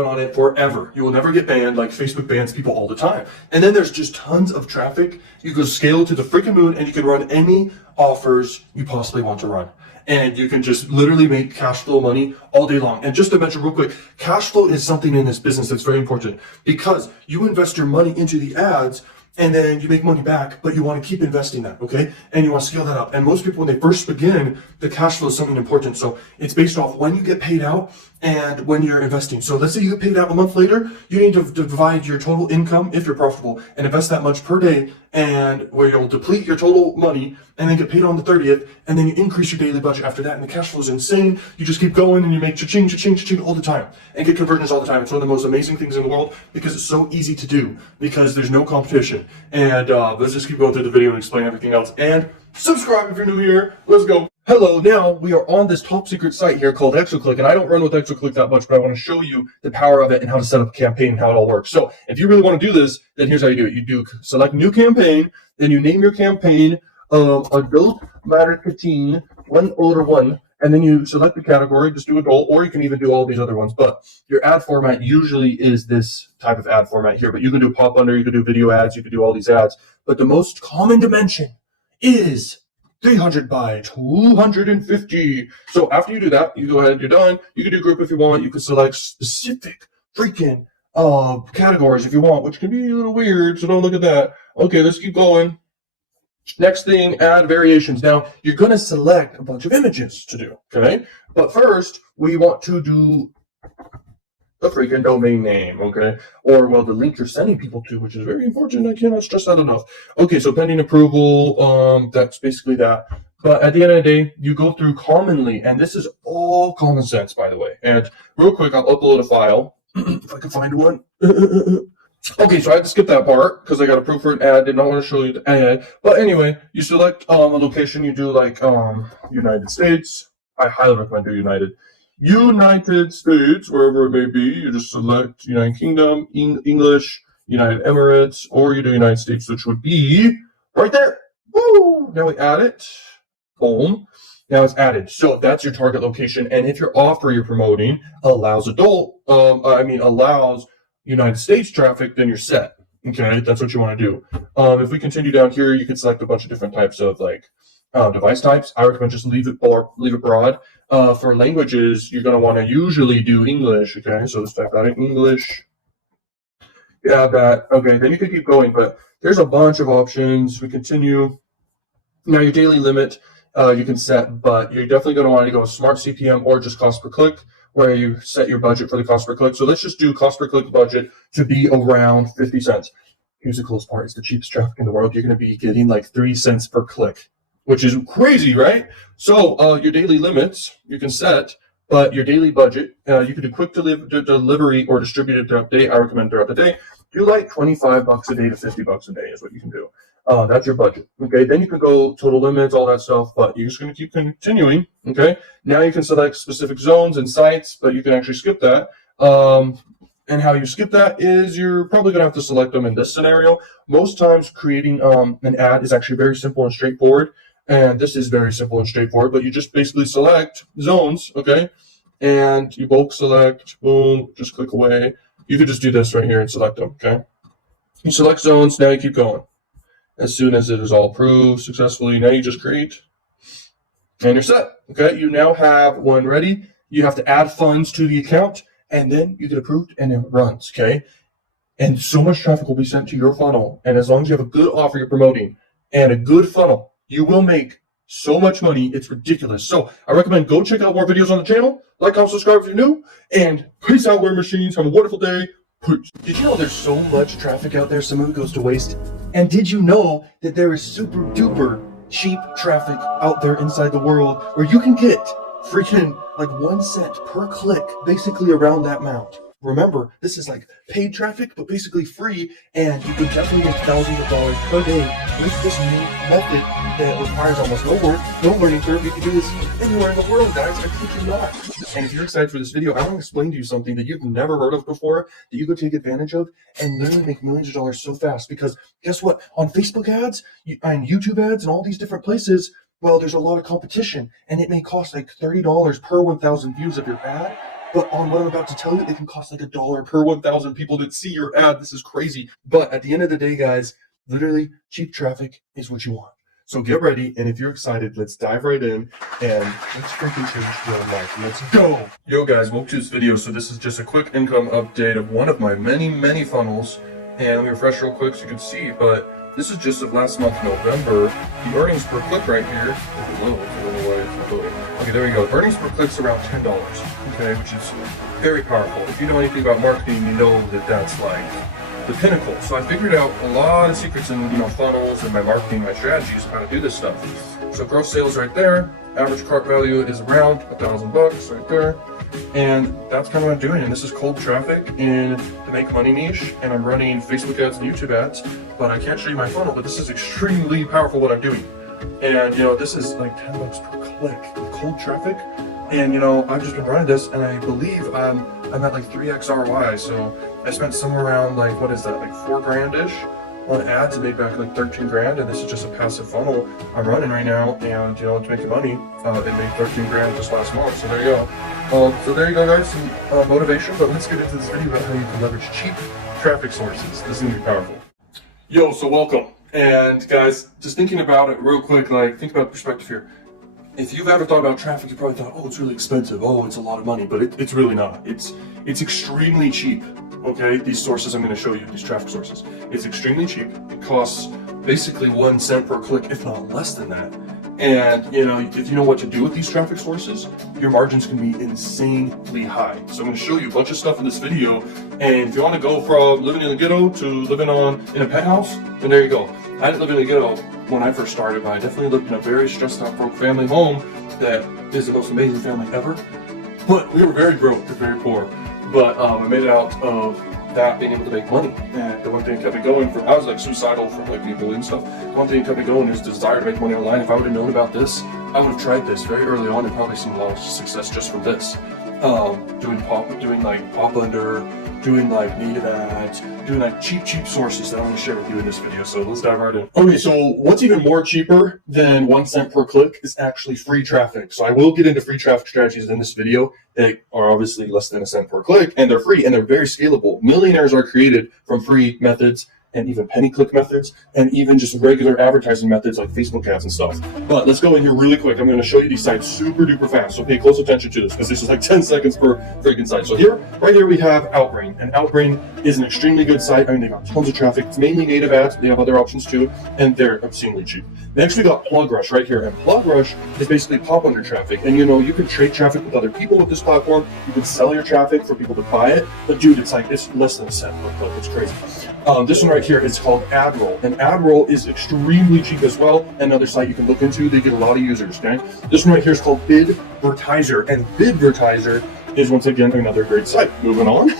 on it forever. You will never get banned. Like, Facebook bans people all the time. And then there's just tons of traffic. You can scale to the freaking moon, and you can run any offers you possibly want to run. And you can just literally make cash flow money all day long. And just to mention real quick, cash flow is something in this business that's very important because you invest your money into the ads and then you make money back, but you want to keep investing that, okay? And you want to scale that up. And most people, when they first begin, the cash flow is something important. So it's based off when you get paid out and when you're investing. So let's say you get paid out a month later, you need to divide your total income, if you're profitable, and invest that much per day, and where you'll deplete your total money and then get paid on the 30th, and then you increase your daily budget after that, and the cash flow is insane. You just keep going and you make cha-ching, cha-ching, cha-ching all the time and get conversions all the time. It's one of the most amazing things in the world because it's so easy to do because there's no competition. And let's just keep going through the video and explain everything else. And subscribe if you're new here. Let's go. Hello, now we are on this top secret site here called ExoClick, and I don't run with ExoClick that much, but I want to show you the power of it and how to set up a campaign and how it all works. So if you really want to do this, then here's how you do it. You do select new campaign, then you name your campaign adult marketing 101, and then you select the category, just do adult, or you can even do all these other ones. But your ad format usually is this type of ad format here, but you can do pop under, you can do video ads, you can do all these ads. But the most common dimension is 300 by 250. So after you do that, you go ahead, you're done. You can do group if you want. You can select specific freaking categories if you want, which can be a little weird, so don't look at that. Okay, let's keep going. Next thing, add variations. Now, you're going to select a bunch of images to do, okay? But first, we want to do the freaking domain name, okay? Or, well, the link you're sending people to, which is very important. I cannot stress that enough. Okay, so pending approval, that's basically that. But at the end of the day, you go through commonly, and this is all common sense, by the way. And real quick, I'll upload a file, if I can find one. Okay, so I had to skip that part because I got approved for an ad. Did not want to show you the ad. But anyway, you select a location. You do like United States. I highly recommend do United States, wherever it may be. You just select United Kingdom, English, United Emirates, or you do United States, which would be right there. Woo! Now we add it. Boom. Now it's added. So that's your target location. And if your offer you're promoting allows allows United States traffic, then you're set. Okay, that's what you want to do. If we continue down here, you can select a bunch of different types of device types. I recommend just leave it broad. For languages, you're going to want to usually do English. Okay, so let's type that in English. Yeah, that. Okay, then you can keep going, but there's a bunch of options. We continue. Now your daily limit you can set, but you're definitely going to want to go smart CPM or just cost per click, where you set your budget for the cost per click. So let's just do cost per click budget to be around 50 cents. Here's the coolest part. It's the cheapest traffic in the world. You're going to be getting like 3 cents per click, which is crazy, right? So your daily limits you can set, but your daily budget, you can do quick delivery or distributed throughout the day. I recommend throughout the day. Do like $25 a day to $50 a day is what you can do. That's your budget. Okay, then you can go total limits, all that stuff, but you're just going to keep continuing. Okay, now you can select specific zones and sites, but you can actually skip that. And how you skip that is you're probably going to have to select them in this scenario. Most times creating an ad is actually very simple and straightforward. And this is very simple and straightforward, but you just basically select zones, okay? And you bulk select, boom, just click away. You could just do this right here and select them, okay? You select zones, now you keep going. As soon as it is all approved successfully, now you just create and you're set. Okay, you now have one ready. You have to add funds to the account and then you get approved and it runs. Okay, and so much traffic will be sent to your funnel. And as long as you have a good offer you're promoting and a good funnel, you will make so much money. It's ridiculous. So I recommend go check out more videos on the channel. Like, comment, subscribe if you're new, and peace out, Word Machines. Have a wonderful day. Peace. Did you know there's so much traffic out there, some of it goes to waste? And did you know that there is super duper cheap traffic out there inside the world where you can get freaking like 1 cent per click, basically around that amount? Remember, this is like paid traffic, but basically free, and you could definitely make thousands of dollars per day with this new method that requires almost no work, no learning curve. You can do this anywhere in the world, guys. I kid you not. And if you're excited for this video, I want to explain to you something that you've never heard of before that you could take advantage of and literally make millions of dollars so fast. Because guess what? On Facebook ads and YouTube ads and all these different places, well, there's a lot of competition, and it may cost like $30 per 1,000 views of your ad. But on what I'm about to tell you, it can cost like $1 per 1,000 people that see your ad. This is crazy. But at the end of the day, guys, literally cheap traffic is what you want. So get ready, and if you're excited, let's dive right in and let's freaking change your life. Let's go! Yo guys, welcome to this video. So this is just a quick income update of one of my many funnels. And let me refresh real quick so you can see, but this is just of last month, November. The earnings per click right here, okay, there we go. Earnings per click's around $10, okay, which is very powerful. If you know anything about marketing, you know that that's like the pinnacle. So I figured out a lot of secrets in funnels and my marketing, my strategies, how to do this stuff. So gross sales right there. Average cart value is around $1,000 right there. And that's kind of what I'm doing. And this is cold traffic in the make money niche. And I'm running Facebook ads and YouTube ads, but I can't show you my funnel, but this is extremely powerful what I'm doing. And this is like $10 per click with cold traffic. And I've just been running this, and I believe I'm at like 3x ROI. So I spent somewhere around like, what is that, like $4 grand-ish on ads and made back like 13 grand. And this is just a passive funnel I'm running right now. And to make money, it made 13 grand just last month. So there you go. So there you go, guys, some motivation. But let's get into this video about how you can leverage cheap traffic sources. This is gonna be powerful. Yo, so welcome. And guys, just thinking about it real quick, like think about the perspective here. If you've ever thought about traffic, you probably thought, oh, it's really expensive. Oh, it's a lot of money, but it's really not. It's extremely cheap. Okay, these sources I'm going to show you, these traffic sources. It's extremely cheap. It costs basically 1 cent per click, if not less than that. And you know, if you know what to do with these traffic sources, your margins can be insanely high. So I'm going to show you a bunch of stuff in this video. And if you want to go from living in the ghetto to living in a penthouse, then there you go. I didn't live in the ghetto when I first started, but I definitely lived in a very stressed out broke family home that is the most amazing family ever. But we were very broke, very poor. But I made it out of that being able to make money. And the one thing that kept me going I was like suicidal from like being bullied and stuff. The one thing that kept me going is the desire to make money online. If I would have known about this, I would have tried this very early on and probably seen a lot of success just from this. Doing like pop under, doing like native ads, doing like cheap sources that I'm going to share with you in this video. So let's dive right in. Okay, so what's even more cheaper than 1 cent per click is actually free traffic. So I will get into free traffic strategies in this video that are obviously less than 1 cent per click, and they're free and they're very scalable. Millionaires are created from free methods and even penny click methods, and even just regular advertising methods like Facebook ads and stuff. But let's go in here really quick. I'm going to show you these sites super duper fast, so pay close attention to this because this is like 10 seconds per freaking site. So right here we have Outbrain, and Outbrain is an extremely good site. I mean, they got tons of traffic. It's mainly native ads. They have other options too, and they're obscenely cheap. Next we got PlugRush right here, and PlugRush is basically pop under traffic. And you know, you can trade traffic with other people with this platform. You can sell your traffic for people to buy it. But dude, it's less than a cent per click. It's crazy. This one right here is called AdRoll, and AdRoll is extremely cheap as well. Another site you can look into. They get a lot of users. Okay, this one right here is called Bidvertiser, and Bidvertiser is once again another great site. Moving on.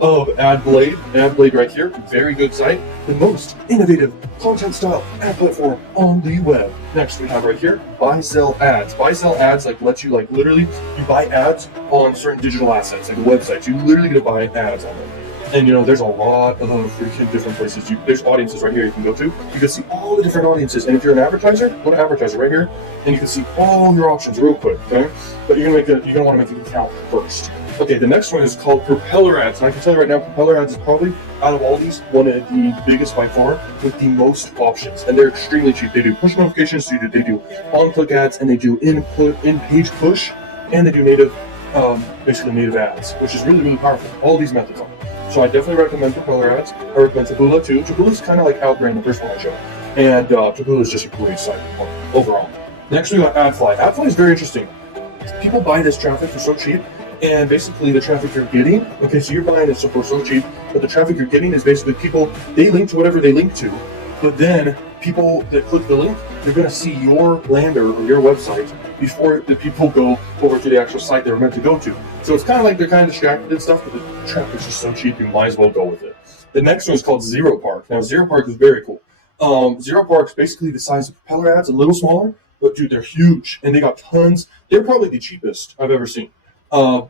Of AdBlade right here, very good site, the most innovative content style ad platform on the web. Next we have right here, buy sell ads. Buy sell ads lets you literally you buy ads on certain digital assets like websites. You literally get to buy ads on them. And you know, there's a lot of freaking different places. There's audiences right here you can go to. You can see all the different audiences. And if you're an advertiser, go to advertiser right here, and you can see all your options real quick. Okay, but you're gonna want to make an account first. Okay, the next one is called Propeller Ads. And I can tell you right now, Propeller Ads is probably, out of all these, one of the biggest by far with the most options. And they're extremely cheap. They do push notifications, they do on-click ads, and they do in-page push, and they do basically native ads, which is really, really powerful. All these methods are. So I definitely recommend Propeller Ads. I recommend Taboola too. Taboola is kind of like Outbrain, the first one I showed. And Taboola is just a great site overall. Next we got AdFly. AdFly is very interesting. People buy this traffic for so cheap. And basically the traffic you're getting, okay, so you're buying it for so cheap, but the traffic you're getting is basically people, they link to whatever they link to, but then people that click the link, they're going to see your lander or your website before the people go over to the actual site they were meant to go to. So it's kind of like they're kind of distracted and stuff, but the traffic's just so cheap, you might as well go with it. The next one is called Zero Park. Now, Zero Park is very cool. Zero Park's basically the size of Propeller Ads, a little smaller, but dude, they're huge, and they got tons. They're probably the cheapest I've ever seen.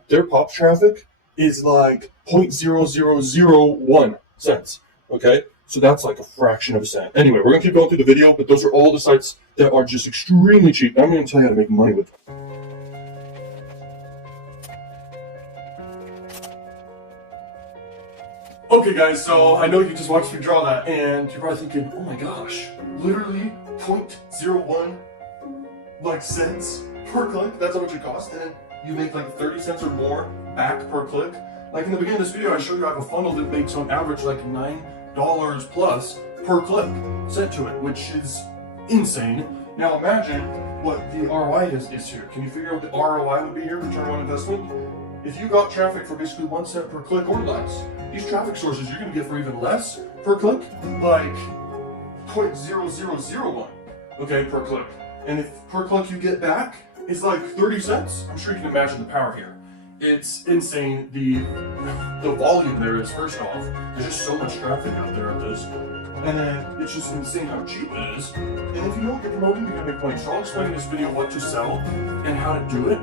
Their pop traffic is like 0.0001 cents. Okay, so that's like a fraction of a cent. Anyway, we're gonna keep going through the video, but those are all the sites that are just extremely cheap. I'm gonna tell you how to make money with them. Okay, guys, so I know you just watched me draw that, and you're probably thinking, oh my gosh, literally 0.01 cents per click. That's how much it costs, and then you make like 30 cents or more back per click. Like in the beginning of this video, I showed you I have a funnel that makes on average like $9 plus per click sent to it, which is insane. Now imagine what the ROI is here. Can you figure out what the ROI would be here, return on investment? If you got traffic for basically 1 cent per click or less, these traffic sources you're gonna get for even less per click, like 0.0001, okay, per click. And if per click you get back, it's like 30 cents. I'm sure you can imagine the power here. It's insane. The volume there is, first off. There's just so much traffic out there at this. And then it's just insane how cheap it is. And if you know what you're promoting, you're gonna make money. So I'll explain in this video what to sell and how to do it.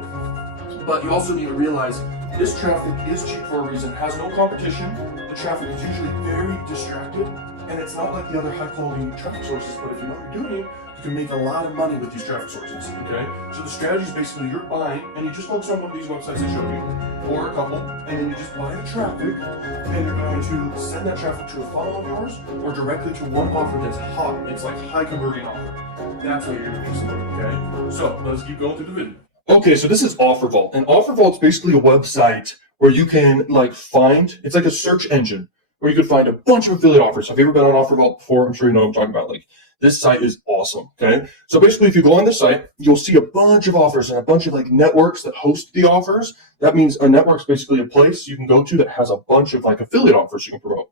But you also need to realize This traffic is cheap for a reason, has no competition. The traffic is usually very distracted, and it's not like the other high quality traffic sources, but if you know what you're doing, you can make a lot of money with these traffic sources, okay? So the strategy is basically you're buying, and you just focus on one of these websites I showed you, or a couple, and then you just buy the traffic, and you're going to send that traffic to a funnel of yours, or directly to one offer that's hot. It's like high converting offer. That's how you're gonna make some money, okay? So let's keep going through the video. Okay, so this is OfferVault, and OfferVault's basically a website where you can find, it's like a search engine where you could find a bunch of affiliate offers. Have you ever been on OfferVault before? I'm sure you know what I'm talking about. This site is awesome, okay? So basically, if you go on this site, you'll see a bunch of offers and a bunch of networks that host the offers. That means a network's basically a place you can go to that has a bunch of affiliate offers you can promote.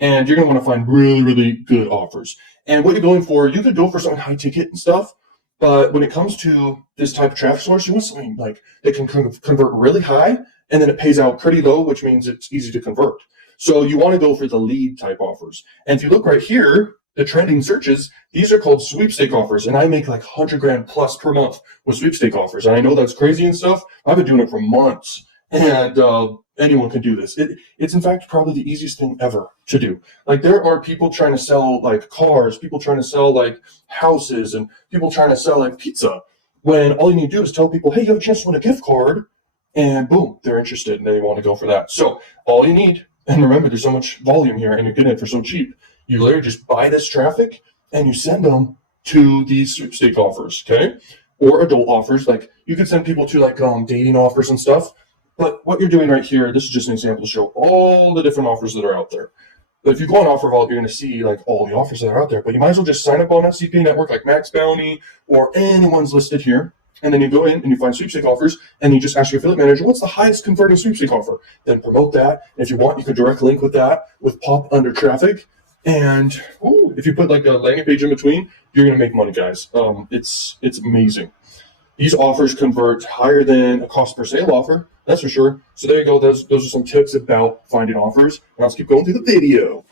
And you're gonna wanna find really, really good offers. And what you're going for, you could go for something high ticket and stuff, but when it comes to this type of traffic source, you want something that can convert really high, and then it pays out pretty low, which means it's easy to convert. So you want to go for the lead type offers. And if you look right here, the trending searches, these are called sweepstake offers. And I make 100 grand plus per month with sweepstake offers. And I know that's crazy and stuff. I've been doing it for months. And anyone can do this. It's in fact probably the easiest thing ever to do. There are people trying to sell cars, people trying to sell houses, and people trying to sell pizza. When all you need to do is tell people, hey, you have a chance to win a gift card, and boom, they're interested and they want to go for that. So all you need, and remember, there's so much volume here, and you're getting it for so cheap. You literally just buy this traffic and you send them to these sweepstake offers, okay? Or adult offers. You could send people to dating offers and stuff. But what you're doing right here, this is just an example to show all the different offers that are out there. But if you go on OfferVault, you're going to see all the offers that are out there. But you might as well just sign up on a CPA network like Max Bounty or anyone's listed here. And then you go in and you find sweepstake offers, and you just ask your affiliate manager, what's the highest converting sweepstake offer? Then promote that. And if you want, you can direct link with that with pop under traffic. And if you put a landing page in between, you're going to make money, guys. It's amazing. These offers convert higher than a cost per sale offer, that's for sure. So there you go. Those are some tips about finding offers. Now let's keep going through the video.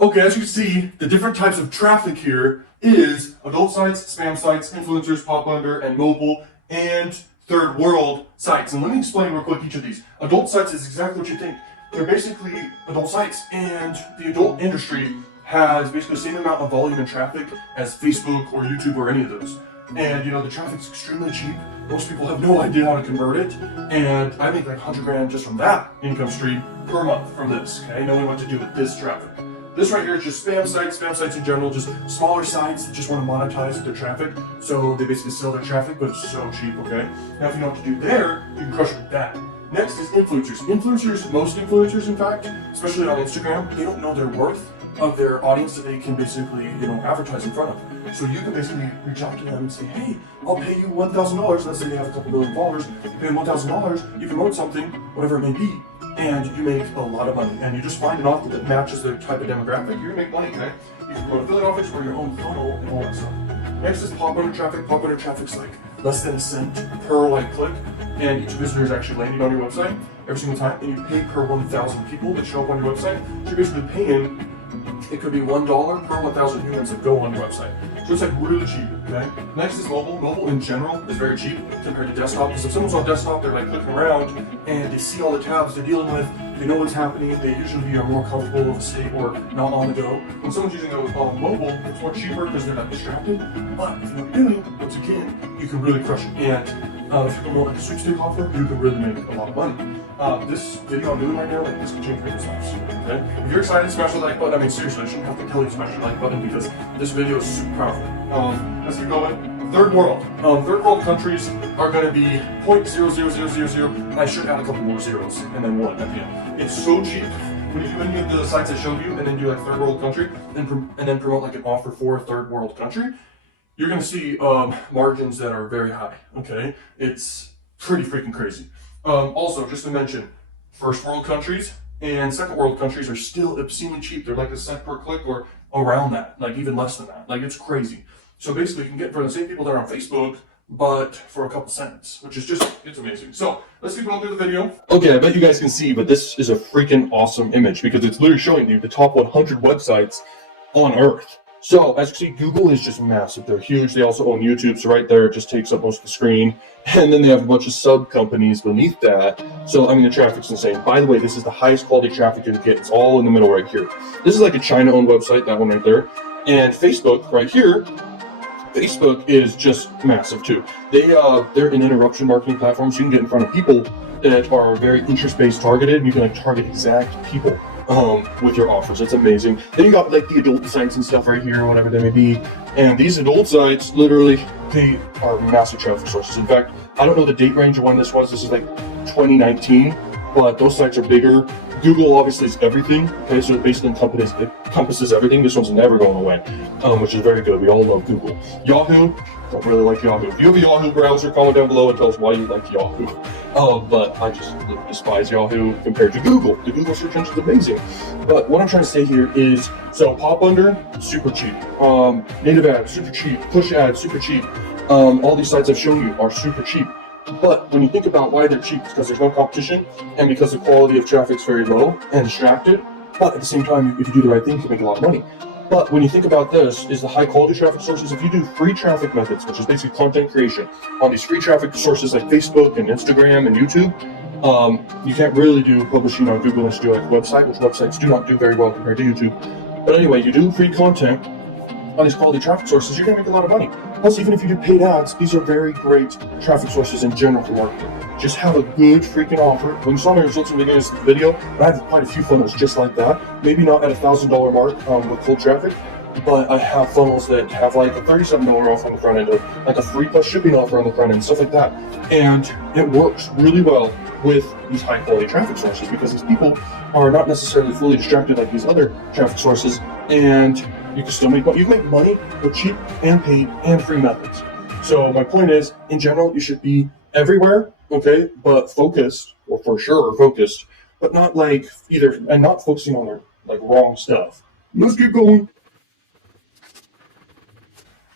Okay, as you can see, the different types of traffic here is adult sites, spam sites, influencers, pop under, and mobile, and third world sites. And let me explain real quick each of these. Adult sites is exactly what you think. They're basically adult sites, and the adult industry has basically the same amount of volume and traffic as Facebook or YouTube or any of those. And the traffic's extremely cheap. Most people have no idea how to convert it. And I make 100 grand just from that income stream per month from this, okay? Knowing what to do with this traffic. This right here is just spam sites in general, just smaller sites that just want to monetize their traffic. So they basically sell their traffic, but it's so cheap, okay? Now if you know what to do there, you can crush it with that. Next is influencers. Most influencers, in fact, especially on Instagram, they don't know their worth of their audience that they can basically, advertise in front of. So you can basically reach out to them and say, hey, I'll pay you $1,000. Let's say they have a couple million followers. You pay them $1,000, you promote something, whatever it may be, and you make a lot of money. And you just find an offer that matches their type of demographic, you're gonna make money, okay? You can promote affiliate offers or your own funnel and all that stuff. Next is pop under traffic. Pop under traffic's less than a cent per click, and each visitor is actually landing on your website every single time, and you pay per 1,000 people that show up on your website. So you're basically paying, it could be $1 per 1,000 humans that go on your website. So it's really cheap, okay? Next is mobile. Mobile in general is very cheap compared to desktop, because if someone's on desktop, they're clicking around and they see all the tabs they're dealing with, they know what's happening, they usually are more comfortable of a state or not on the go. When someone's using it on mobile, it's more cheaper because they're not distracted. But if you know what you're doing, once again, you can really crush it. And if you promote a sweepstake offer, you can really make a lot of money. This video I'm doing right now, this can change people's lives, okay? If you're excited, smash the like button. I mean, seriously, I shouldn't have to tell you to smash the like button because this video is super powerful. Let's keep going. Third world. Third world countries are going to be 0.00000. I should add a couple more zeros and then 1 at the end. It's so cheap. When you do any of the sites I showed you and then do third world country and then promote an offer for a third world country, you're going to see margins that are very high, okay? It's pretty freaking crazy. Also, just to mention, first world countries and second world countries are still obscenely cheap. They're a cent per click or around that, even less than that. It's crazy. So basically, you can get for the same people that are on Facebook, but for a couple cents, which is it's amazing. So let's keep going through the video. Okay, I bet you guys can see, but this is a freaking awesome image because it's literally showing you the top 100 websites on Earth. So as you see, Google is just massive. They're huge. They also own YouTube. So right there, it just takes up most of the screen. And then they have a bunch of sub companies beneath that. So I mean, the traffic's insane. By the way, this is the highest quality traffic you can get. It's all in the middle right here. This is like a China-owned website, that one right there. And Facebook right here, Facebook is just massive too. They're an interruption marketing platform, so you can get in front of people that are very interest-based targeted, and you can like target exact people with your offers. It's amazing. Then you got like the adult sites and stuff right here, whatever they may be. And these adult sites, literally, they are massive traffic sources. In fact, I don't know the date range of when this was. This is like 2019, but those sites are bigger. Google obviously is everything. Okay, so it basically encompasses everything. This one's never going away, which is very good. We all love Google. Yahoo, don't really like Yahoo. If you have a Yahoo browser, comment down below and tell us why you like Yahoo. But I just despise Yahoo compared to Google. The Google search engine's amazing. But what I'm trying to say here is, so pop under, super cheap. Native ads, super cheap. Push ads, super cheap. All these sites I've shown you are super cheap. But when you think about why they're cheap, it's because there's no competition and because the quality of traffic's very low and distracted. But at the same time, if you do the right thing, you can make a lot of money. But when you think about this, is the high quality traffic sources, if you do free traffic methods, which is basically content creation on these free traffic sources like Facebook and Instagram and YouTube, you can't really do publishing on Google unless you do like a website, which websites do not do very well compared to YouTube. But anyway, you do free content on these quality traffic sources, you're going to make a lot of money. Plus, even if you do paid ads, these are very great traffic sources in general for marketing. Just have a good freaking offer. When you saw my results in the beginning of this video, I have quite a few funnels just like that. Maybe not at $1,000 mark with cold traffic, but I have funnels that have like a $37 offer on the front end, or like a free plus shipping offer on the front end, stuff like that. And it works really well with these high quality traffic sources because these people are not necessarily fully distracted like these other traffic sources, and you can still make money. You can make money with cheap and paid and free methods. So my point is, in general, you should be everywhere, okay, but focused, or for sure focused, but not like either, and not focusing on their like wrong stuff. Let's keep going.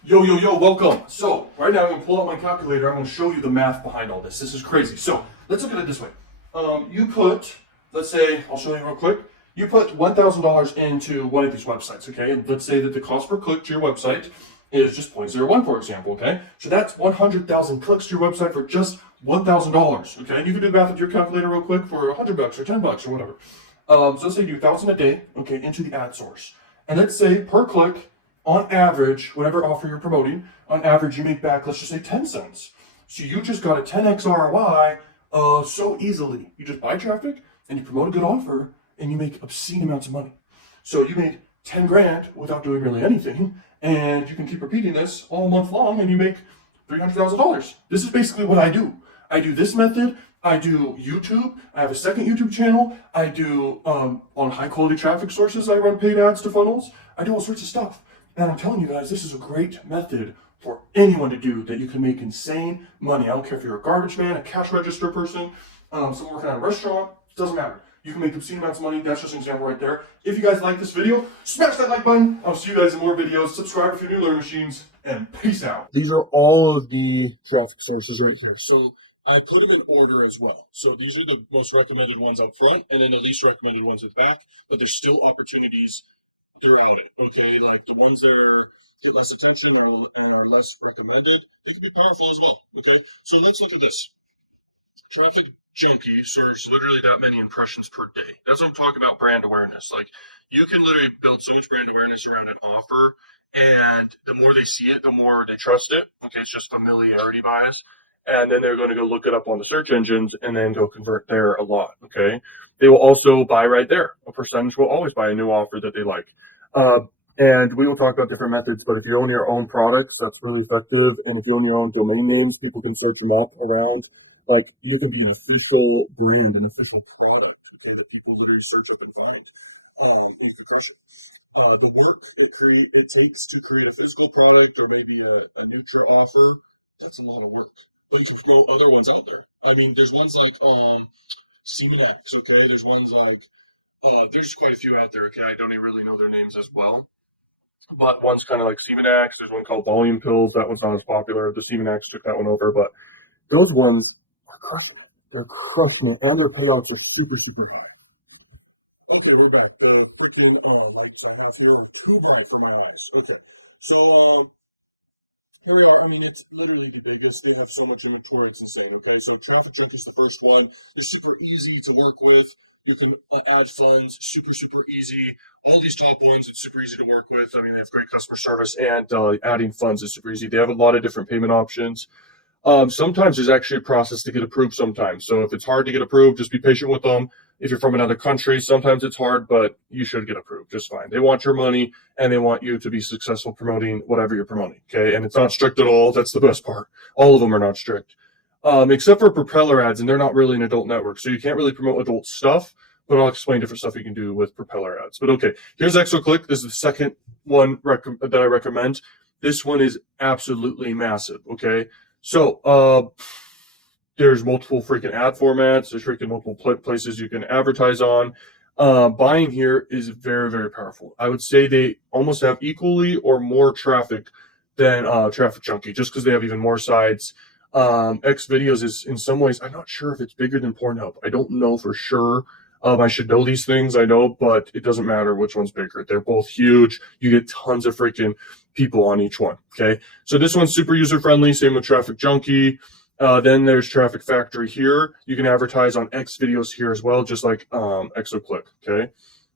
Yo, welcome. So right now I'm gonna pull out my calculator. I'm gonna show you the math behind all this. This is crazy. So let's look at it this way. You put, let's say, I'll show you real quick. You put $1,000 into one of these websites, okay? And let's say that the cost per click to your website is just 0.01, for example, okay? So that's 100,000 clicks to your website for just $1,000, okay? And you can do the math with your calculator real quick for $100 or $10 or whatever. So let's say you do 1,000 a day, okay, into the ad source. And let's say per click, on average, whatever offer you're promoting, on average you make back, let's just say 10 cents. So you just got a 10x ROI so easily. You just buy traffic and you promote a good offer and you make obscene amounts of money. So you made 10 grand without doing really anything, and you can keep repeating this all month long and you make $300,000. This is basically what I do. I do this method. I do YouTube. I have a second YouTube channel. I do on high quality traffic sources. I run paid ads to funnels. I do all sorts of stuff. And I'm telling you guys, this is a great method for anyone to do that you can make insane money. I don't care if you're a garbage man, a cash register person, someone working at a restaurant, it doesn't matter. You can make obscene amounts of money. That's just an example right there. If you guys like this video, smash that like button. I'll see you guys in more videos. Subscribe if you're new to Learn Machines, and peace out. These are all of the traffic sources right here. So I put them in order as well. So these are the most recommended ones up front, and then the least recommended ones at back, but there's still opportunities throughout it, okay? Like the ones that get less attention and are less recommended, they can be powerful as well, okay? So let's look at this. Traffic Junkie serves literally that many impressions per day. That's what I'm talking about, brand awareness. Like, you can literally build so much brand awareness around an offer, and the more they see it, the more they trust it. Okay, it's just familiarity bias. And then they're going to go look it up on the search engines and then go convert there a lot, okay? They will also buy right there. A percentage will always buy a new offer that they like. And we will talk about different methods, but if you own your own products, that's really effective. And if you own your own domain names, people can search them up around. Like, you can be an official brand, an official product, okay, that people literally search up and find. You can crush it. The work it takes to create a physical product or maybe a neutral offer, that's a lot of work. But there's no other ones out there. I mean, there's ones like CMAX, okay? There's ones like, there's quite a few out there, okay? I don't even really know their names as well. But one's kind of like Semenax. There's one called Volume Pills. That one's not as popular. The Semenax took that one over, but those ones are crushing it. They're crushing it, and their payouts are super, super high. Okay, we're back. The freaking lights I have here are too bright for my eyes. Okay, so here we are. I mean, it's literally the biggest. They have so much inventory, it's insane. Okay, so Traffic Junkie is the first one. It's super easy to work with. You can add funds, super easy. All these top ones, it's super easy to work with. I mean, they have great customer service, and adding funds is super easy. They have a lot of different payment options. Sometimes there's actually a process to get approved sometimes. So if it's hard to get approved, just be patient with them. If you're from another country, sometimes it's hard, but you should get approved just fine. They want your money and they want you to be successful promoting whatever you're promoting. Okay. And it's not strict at all. That's the best part. All of them are not strict. Except for propeller ads, and they're not really an adult network. So you can't really promote adult stuff, but I'll explain different stuff you can do with propeller ads. But okay, here's ExoClick. This is the second one that I recommend. This one is absolutely massive. Okay. So, there's multiple freaking ad formats. There's freaking multiple places you can advertise on. Buying here is very powerful. I would say they almost have equally or more traffic than Traffic Junkie, just because they have even more sites. X Videos is in some ways, I'm not sure if it's bigger than Pornhub. I don't know for sure. I should know these things, I know, but it doesn't matter which one's bigger. They're both huge. You get tons of freaking people on each one. Okay, so this one's super user friendly. Same with Traffic Junkie. Then there's Traffic Factory here. You can advertise on X Videos here as well, just like ExoClick. Okay,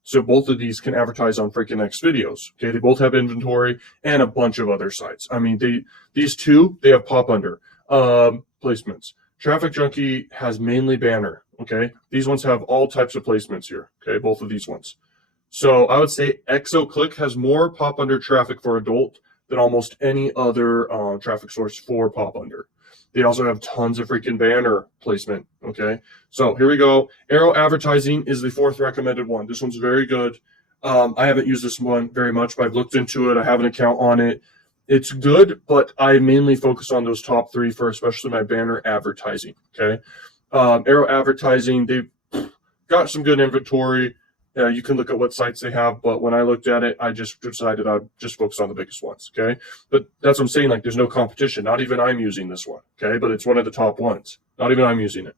so both of these can advertise on freaking X Videos. Okay, they both have inventory and a bunch of other sites. I mean, these two they have pop under placements. Traffic Junkie has mainly banner. Okay, these ones have all types of placements here. Okay, both of these ones. So I would say ExoClick has more pop under traffic for adult than almost any other traffic source for pop under. They also have tons of freaking banner placement. Okay, so here we go. Arrow advertising is the fourth recommended one. This one's very good. I haven't used this one very much, but I've looked into it. I have an account on it. It's good, but I mainly focus on those top three for especially my banner advertising. Okay, Arrow advertising, they've got some good inventory. You can look at what sites they have, but when I looked at it, I just decided I'd just focus on the biggest ones. Okay, but that's what I'm saying. Like, there's no competition. Not even I'm using this one. Okay, but it's one of the top ones. Not even I'm using it.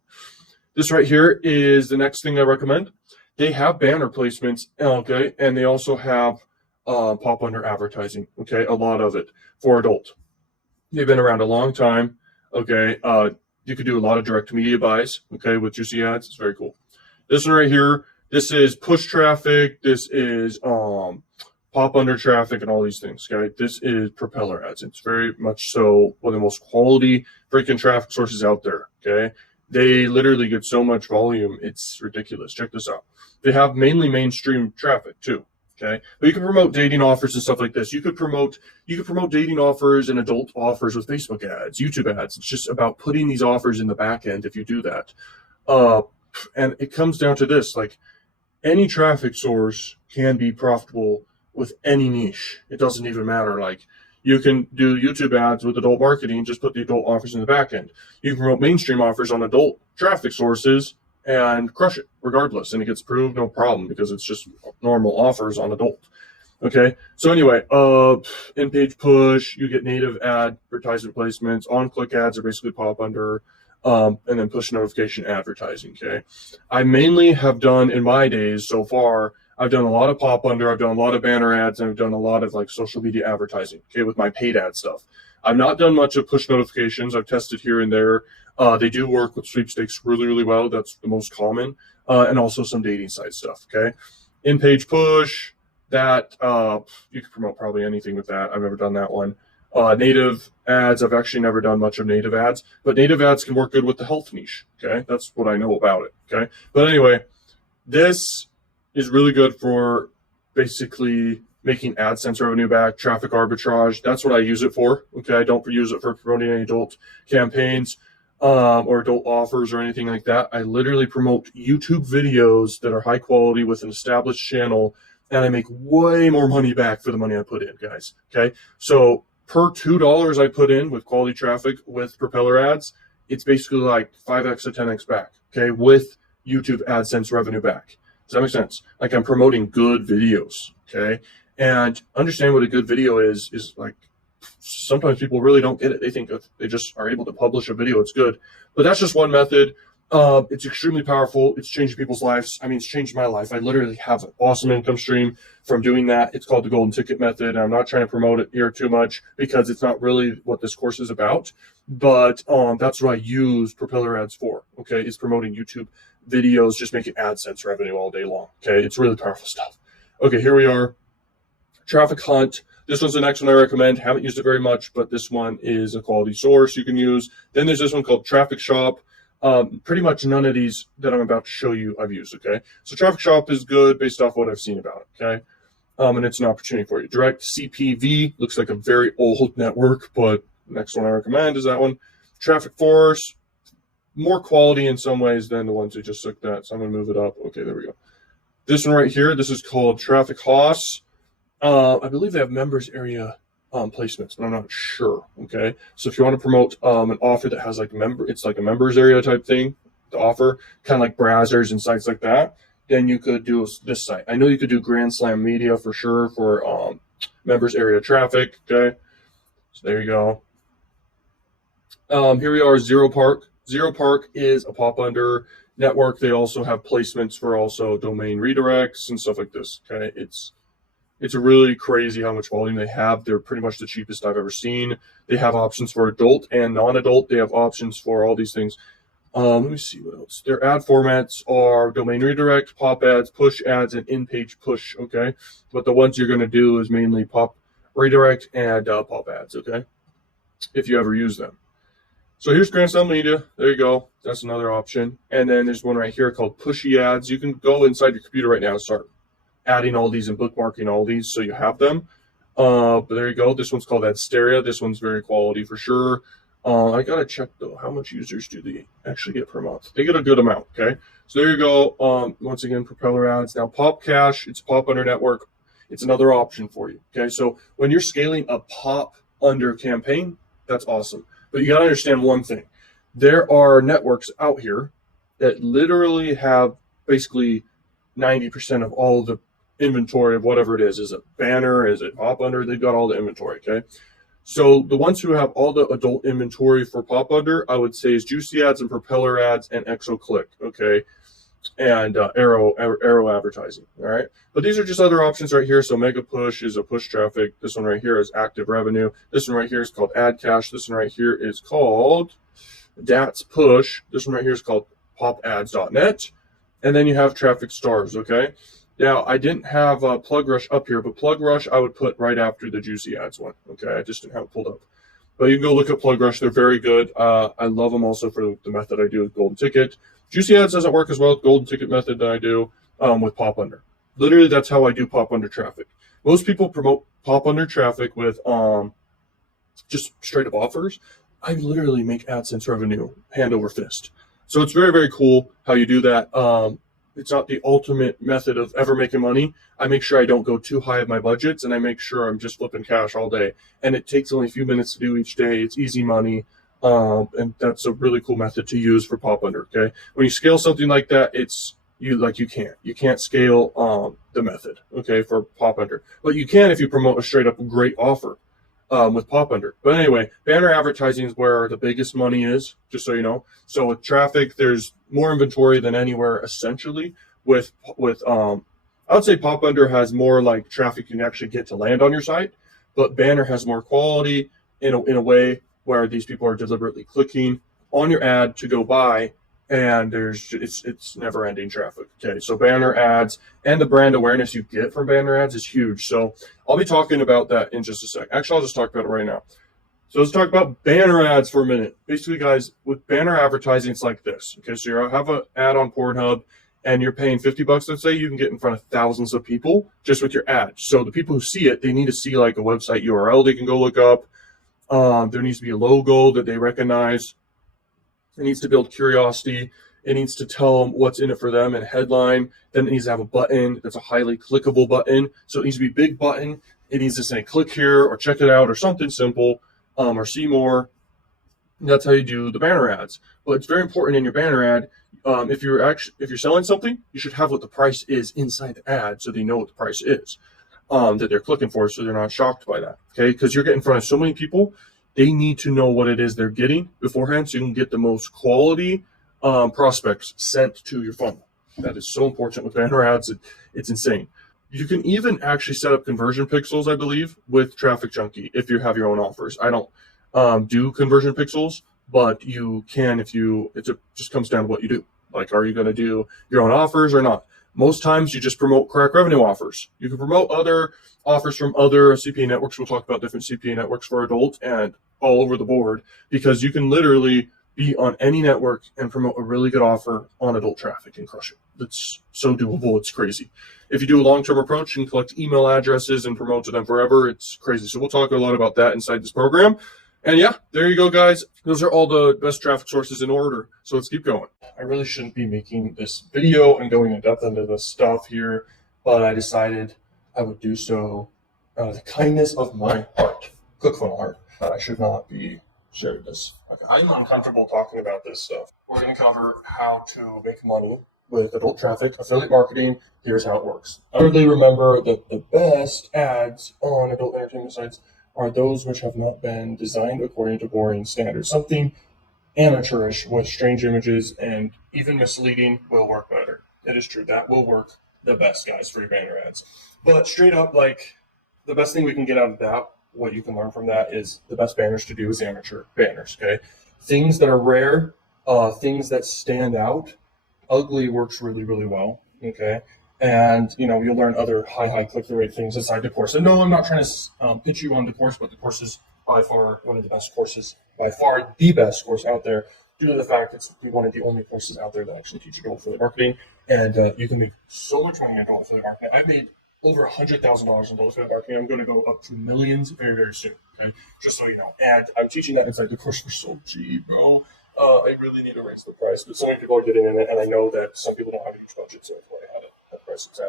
This right here is the next thing I recommend. They have banner placements. Okay, and they also have pop under advertising. Okay, a lot of it for adult. They've been around a long time. Okay, you could do a lot of direct media buys. Okay, with juicy ads. It's very cool. This one right here. This is push traffic. This is pop under traffic and all these things. Okay, this is propeller ads. It's very much so one of the most quality freaking traffic sources out there. Okay, they literally get so much volume. It's ridiculous. Check this out. They have mainly mainstream traffic too. Okay, but you can promote dating offers and stuff like this. You could promote dating offers and adult offers with Facebook ads, YouTube ads. It's just about putting these offers in the back end if you do that. And it comes down to this, like, any traffic source can be profitable with any niche. It doesn't even matter. Like, you can do YouTube ads with adult marketing, just put the adult offers in the back end. You can promote mainstream offers on adult traffic sources and crush it regardless. And it gets approved, no problem, because it's just normal offers on adult. Okay, so anyway, in-page push, you get native advertisement placements. On-click ads are basically pop under. And then push notification advertising. Okay, I mainly have done in my days so far. I've done a lot of pop under. I've done a lot of banner ads, and I've done a lot of like social media advertising. Okay, with my paid ad stuff. I've not done much of push notifications. I've tested here and there. They do work with sweepstakes really well. That's the most common, and also some dating site stuff. Okay, in-page push. That you can promote probably anything with that. I've never done that one. Native ads, I've actually never done much of native ads, but native ads can work good with the health niche. Okay, that's what I know about it. Okay, but anyway, this is really good for basically making AdSense revenue back, traffic arbitrage. That's what I use it for. Okay, I don't use it for promoting any adult campaigns or adult offers or anything like that. I literally promote YouTube videos that are high quality with an established channel, and I make way more money back for the money I put in, guys. Okay, so per $2 I put in with quality traffic with propeller ads, it's basically like 5x to 10x back, okay, with YouTube AdSense revenue back. Does that make sense? Like, I'm promoting good videos, okay? And understand what a good video is like, sometimes people really don't get it. They think if they just are able to publish a video, it's good. But that's just one method. It's extremely powerful. It's changing people's lives. I mean, it's changed my life. I literally have an awesome income stream from doing that. It's called the golden ticket method. I'm not trying to promote it here too much because it's not really what this course is about, but that's what I use propeller ads for. Okay, is promoting YouTube videos, just making AdSense revenue all day long. Okay, it's really powerful stuff. Okay, here we are. Traffic hunt. This one's the next one I recommend. Haven't used it very much, but this one is a quality source you can use. Then there's this one called Traffic Shop. Pretty much none of these that I'm about to show you I've used, okay? So Traffic Shop is good based off what I've seen about it, okay? And it's an opportunity for you. Direct CPV looks like a very old network, but the next one I recommend is that one. Traffic Force, more quality in some ways than the ones I just looked at, so I'm going to move it up. Okay, there we go. This one right here, this is called Traffic Hoss. I believe they have members area placements, but I'm not sure. Okay, so if you want to promote an offer that has like it's like a members area type thing, the offer, kind of like browsers and sites like that, then you could do this site. I know you could do Grand Slam Media for sure for members area traffic. Okay, so there you go. Here we are, Zero Park. Zero Park is a pop under network. They also have placements for also domain redirects and stuff like this. Okay, it's really crazy how much volume they have. They're pretty much the cheapest I've ever seen. They have options for adult and non-adult. They have options for all these things. Let me see what else. Their ad formats are domain redirect, pop ads, push ads, and in-page push, okay? But the ones you're going to do is mainly pop redirect and pop ads, okay? If you ever use them. So here's Grand Slam Media. There you go. That's another option. And then there's one right here called Pushy Ads. You can go inside your computer right now and start adding all these and bookmarking all these so you have them. But there you go. This one's called Adsteria. This o's very quality for sure. I gotta check though, how much users do they actually get per month? They get a good amount. Okay, so there you go. Once again, propeller ads. Now Pop Cash, it's pop under network. It's another option for you. Okay, so when you're scaling a pop under campaign, that's awesome. But you gotta understand one thing: there are networks out here that literally have basically 90% of all the inventory of whatever it is. Is it banner? Is it pop under? They've got all the inventory. Okay. So the ones who have all the adult inventory for pop under, I would say is Juicy Ads and Propeller Ads and ExoClick. Okay. And Arrow Advertising. All right. But these are just other options right here. So Mega Push is a push traffic. This one right here is active revenue. This one right here is called Ad Cash. This one right here is called DATS Push. This one right here is called popads.net. And then you have Traffic Stars. Okay. Now, I didn't have Plug Rush up here, but Plug Rush I would put right after the Juicy Ads one. Okay, I just didn't have it pulled up. But you can go look at Plug Rush. They're very good. I love them also for the method I do with Golden Ticket. Juicy Ads doesn't work as well with Golden Ticket method that I do with Pop Under. Literally, that's how I do Pop Under traffic. Most people promote Pop Under traffic with just straight up offers. I literally make AdSense revenue hand over fist. So it's very, very cool how you do that. It's not the ultimate method of ever making money. I make sure I don't go too high at my budgets, and I make sure I'm just flipping cash all day. And it takes only a few minutes to do each day. It's easy money, and that's a really cool method to use for Pop Under. Okay, when you scale something like that, you can't scale the method. Okay, for Pop Under, but you can if you promote a straight up great offer with Pop Under. But anyway, banner advertising is where the biggest money is, just so you know. So with traffic, there's more inventory than anywhere essentially. With I would say Pop Under has more like traffic you can actually get to land on your site, but banner has more quality in a way where these people are deliberately clicking on your ad to go buy, and it's never ending traffic. Okay, so banner ads and the brand awareness you get from banner ads is huge. So I'll be talking about that in just a sec. Actually, I'll just talk about it right now. So let's talk about banner ads for a minute. Basically, guys, with banner advertising, it's like this. Okay, so you have an ad on Pornhub and you're paying $50, let's say, you can get in front of thousands of people just with your ad. So the people who see it, they need to see like a website URL they can go look up. There needs to be a logo that they recognize. It needs to build curiosity. It needs to tell them what's in it for them and headline. Then it needs to have a button that's a highly clickable button. So it needs to be a big button. It needs to say click here or check it out or something simple. Or see more. That's how you do the banner ads. But it's very important in your banner ad. If you're selling something, you should have what the price is inside the ad, so they know what the price is that they're clicking for, so they're not shocked by that. Okay, because you're getting in front of so many people, they need to know what it is they're getting beforehand, so you can get the most quality prospects sent to your funnel. That is so important with banner ads. It's insane. You can even actually set up conversion pixels, I believe, with Traffic Junkie if you have your own offers. I don't do conversion pixels, but you can if you, it just comes down to what you do. Like, are you going to do your own offers or not? Most times you just promote crack revenue offers. You can promote other offers from other CPA networks. We'll talk about different CPA networks for adult and all over the board, because you can literally be on any network and promote a really good offer on adult traffic and crush it. It's so doable. It's crazy. If you do a long-term approach and collect email addresses and promote to them forever, it's crazy. So we'll talk a lot about that inside this program. And yeah, there you go, guys. Those are all the best traffic sources in order. So let's keep going. I really shouldn't be making this video and going in depth into this stuff here, but I decided I would do so the kindness of my heart. ClickFunnels heart. I should not be sharing this. Okay, I'm uncomfortable talking about this stuff. We're going to cover how to make money with adult traffic, affiliate marketing. Here's how it works. Thirdly, remember that the best ads on adult entertainment sites are those which have not been designed according to boring standards. Something amateurish with strange images and even misleading will work better. It is true. That will work the best, guys, for your banner ads. But straight up, like, the best thing we can get out of that, what you can learn from that, is the best banners to do is amateur banners, okay? Things that are rare, things that stand out. Ugly works really, really well, okay? And, you know, you'll learn other high click-through rate things inside the course. And no, I'm not trying to pitch you on the course, but the course is by far one of the best courses, by far the best course out there, due to the fact it's one of the only courses out there that actually teach adult affiliate marketing. And you can make so much money in adult affiliate marketing. I've made over $100,000 in adult affiliate marketing. I'm going to go up to millions very, very soon, okay? Just so you know. And I'm teaching that inside the course for so cheap, bro. I really need to raise the price, but so many people are getting in it, and I know that some people don't have a huge budget, so that's why I had it at the price it's at.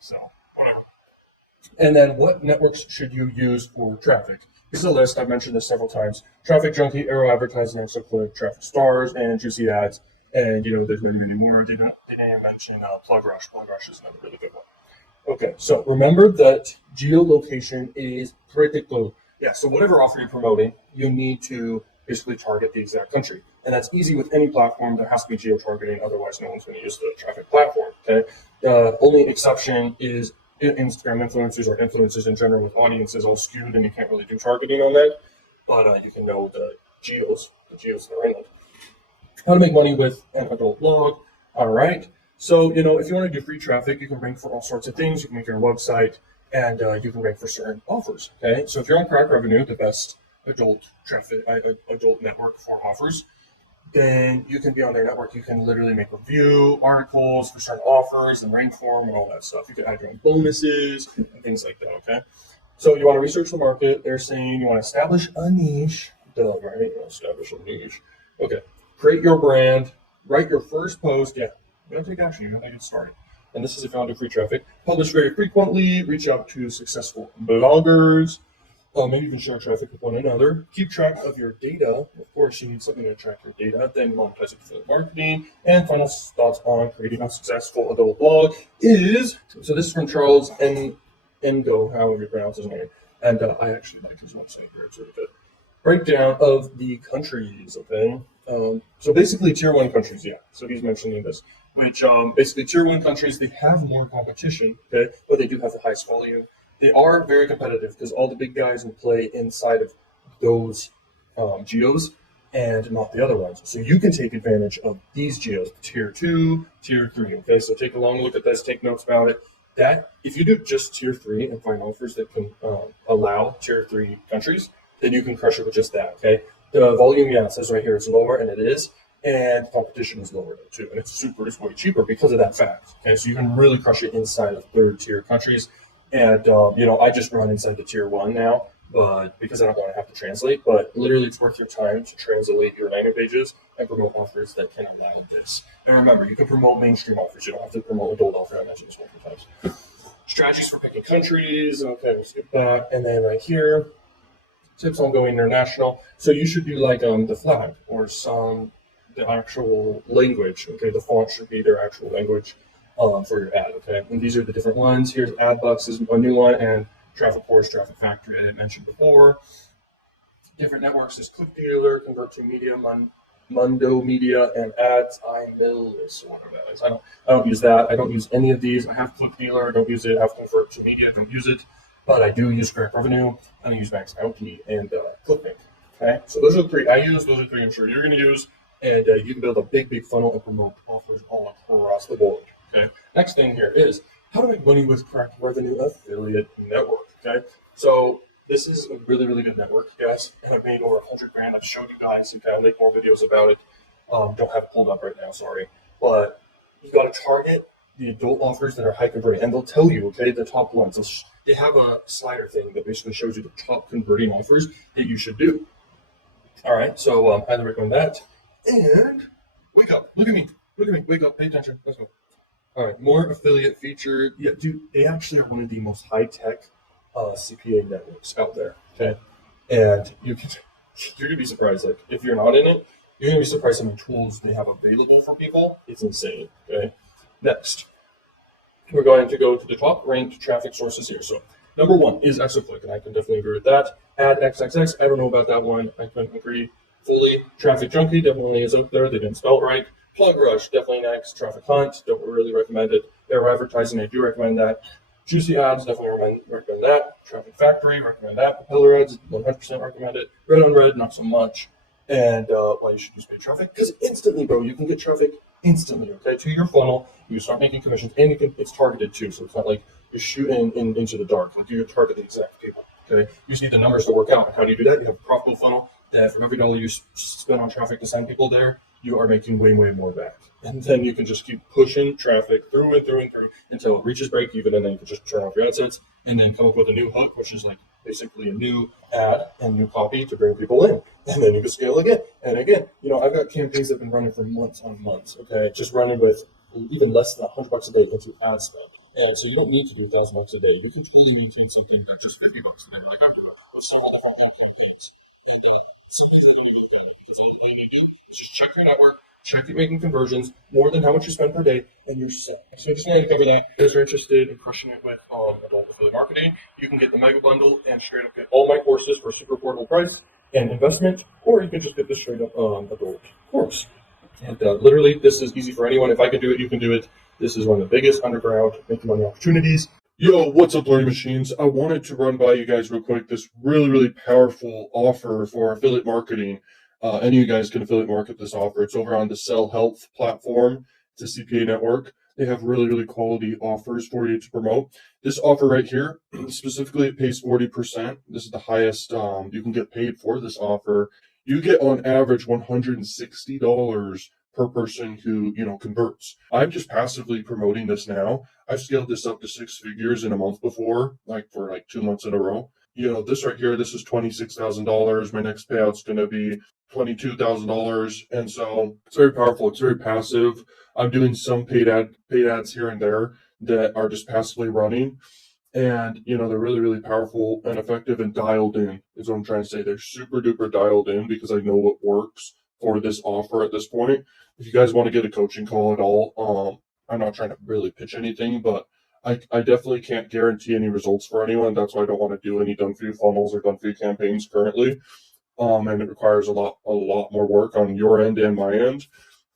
So, whatever. And then what networks should you use for traffic? This is a list. I've mentioned this several times. Traffic Junkie, Arrow Advertising, Click, Traffic Stars, and Juicy Ads. And, you know, there's many, many more. They didn't even mention Plug Rush. Plug Rush is another really good one. Okay, so remember that geolocation is critical. Yeah, so whatever offer you're promoting, you need to basically target the exact country. And that's easy with any platform. There has to be geo-targeting, otherwise no one's going to use the traffic platform, okay? The only exception is Instagram influencers or influencers in general with audiences all skewed, and you can't really do targeting on that. But you can know the geos that are in it. How to make money with an adult blog. All right. So, you know, if you want to do free traffic, you can rank for all sorts of things. You can make your own website, and you can rank for certain offers, okay? So if you're on Crack Revenue, the best adult traffic, adult network for offers, then you can be on their network. You can literally make review articles for certain offers and rank for them and all that stuff. You can add your own bonuses and things like that, okay? So you want to research the market. They're saying you want to establish a niche. Right? You want to establish a niche. Okay. Create your brand. Write your first post. Yeah. You gotta take action. You gotta get started. And this is if you want to do free traffic. Publish very frequently. Reach out to successful bloggers. Maybe you can share traffic with one another. Keep track of your data. Of course, you need something to track your data. Then monetize it for marketing. And final thoughts on creating a successful adult blog is, so this is from Charles Endo, however you pronounce his name. And I actually like his website here. It's really good. Breakdown of the countries, okay? So basically tier 1 countries, yeah. So he's mentioning this, which basically tier 1 countries, they have more competition, okay? But they do have the highest volume. They are very competitive because all the big guys will play inside of those geos and not the other ones. So you can take advantage of these geos, tier 2, tier 3, okay? So take a long look at this, take notes about it. That, if you do just tier 3 and find offers that can allow tier 3 countries, then you can crush it with just that, okay? The volume, yeah, it says right here it's lower, and it is, and competition is lower though too, and it's way cheaper because of that fact, okay? So you can really crush it inside of 3rd tier countries, and you know, I just run inside the tier 1 now, but because I don't want to have to translate, but literally it's worth your time to translate your landing pages and promote offers that can allow this. And remember, you can promote mainstream offers, you don't have to promote adult offers. I mentioned this multiple times. Strategies for picking countries, okay, we'll skip that, and then right here, tips on going international. So you should do like the flag or the actual language. Okay, the font should be their actual language for your ad. Okay, and these are the different ones. Here's AdBucks is a new one, and Traffic Force, Traffic Factory I mentioned before. Different networks is Click Dealer, Convert to Media, Mundo Media and Ads. I mill is one of those. I don't use that. I don't use any of these. I have Click Dealer. I don't use it. I have Convert to Media. I don't use it. But I do use Direct Revenue. I use Max Bounty and ClickBank. Okay, so those are the three I use. Those are the three I'm sure you're going to use. And you can build a big funnel and promote offers all across the board. Okay. Next thing here is how to make money with Direct Revenue Affiliate Network. Okay. So this is a really good network, guys. And I've made over 100 grand. I've showed you guys. You can make more videos about it. Don't have it pulled up right now, sorry. But you got to target the adult offers that are high converting, and they'll tell you, okay, the top ones. They have a slider thing that basically shows you the top converting offers that you should do. All right, so highly recommend that. And wake up, look at me, wake up, pay attention. Let's go. All right, more affiliate feature. Yeah, dude, they actually are one of the most high-tech CPA networks out there. Okay, and you're gonna be surprised. Like, if you're not in it, you're gonna be surprised how many tools they have available for people. It's insane. Okay, next, we're going to go to the top-ranked traffic sources here. So number one is Exoclick, and I can definitely agree with that. Add XXX. I don't know about that one. I couldn't agree fully. Traffic Junkie definitely is up there. They didn't spell it right. Plug Rush, definitely next. Traffic Hunt, don't really recommend it. Arrow Advertising, I do recommend that. Juicy Ads, definitely recommend that. Traffic Factory, recommend that. Propeller Ads, 100% recommend it. Red on Red, not so much. And why you should use paid traffic? Because instantly, bro, you can get traffic instantly, okay, to your funnel. You start making commissions, and it's targeted too. So it's not like you're shooting into the dark. Like, you target the exact people, okay? You just need the numbers to work out. And how do you do that? You have a profitable funnel that for every dollar you spend on traffic to send people there, you are making way more back. And then you can just keep pushing traffic through until it reaches break even, and then you can just turn off your ad sets and then come up with a new hook, which is like basically a new ad and new copy to bring people in. And then you can scale again and again. You know, I've got campaigns that have been running for months on months, okay? Just running with even less than $100 a day into ad spend. And so you don't need to do $1,000 a day. You can totally maintain something that's just $50 a day. Like, let's sell all of our campaigns. So they don't even look at it, because all you need to do is just check your network, check it making conversions more than how much you spend per day, and you're set. So I just wanted to cover that. If you're interested in crushing it with adult affiliate marketing, you can get the mega bundle and straight up get all my courses for a super affordable price and investment, or you can just get the straight up adult course. And literally, this is easy for anyone. If I can do it, you can do it. This is one of the biggest underground making money opportunities. Yo, what's up, Learning Machines? I wanted to run by you guys real quick this really powerful offer for affiliate marketing. Any of you guys can affiliate market this offer. It's over on the Sell Health platform. It's a CPA network. They have really quality offers for you to promote. This offer right here, specifically, it pays 40%. This is the highest you can get paid for this offer. You get on average $160 per person who, converts. I'm just passively promoting this now. I've scaled this up to 6 figures in a month before, for 2 months in a row. This right here, this is $26,000. My next payout's going to be $22,000. And so it's very powerful. It's very passive. I'm doing some paid ads here and there that are just passively running. And, they're really powerful and effective and dialed in is what I'm trying to say. They're super duper dialed in because I know what works for this offer at this point. If you guys want to get a coaching call at all, I'm not trying to really pitch anything, but I definitely can't guarantee any results for anyone. That's why I don't want to do any done-for-you funnels or done-for-you campaigns currently. And it requires a lot more work on your end and my end.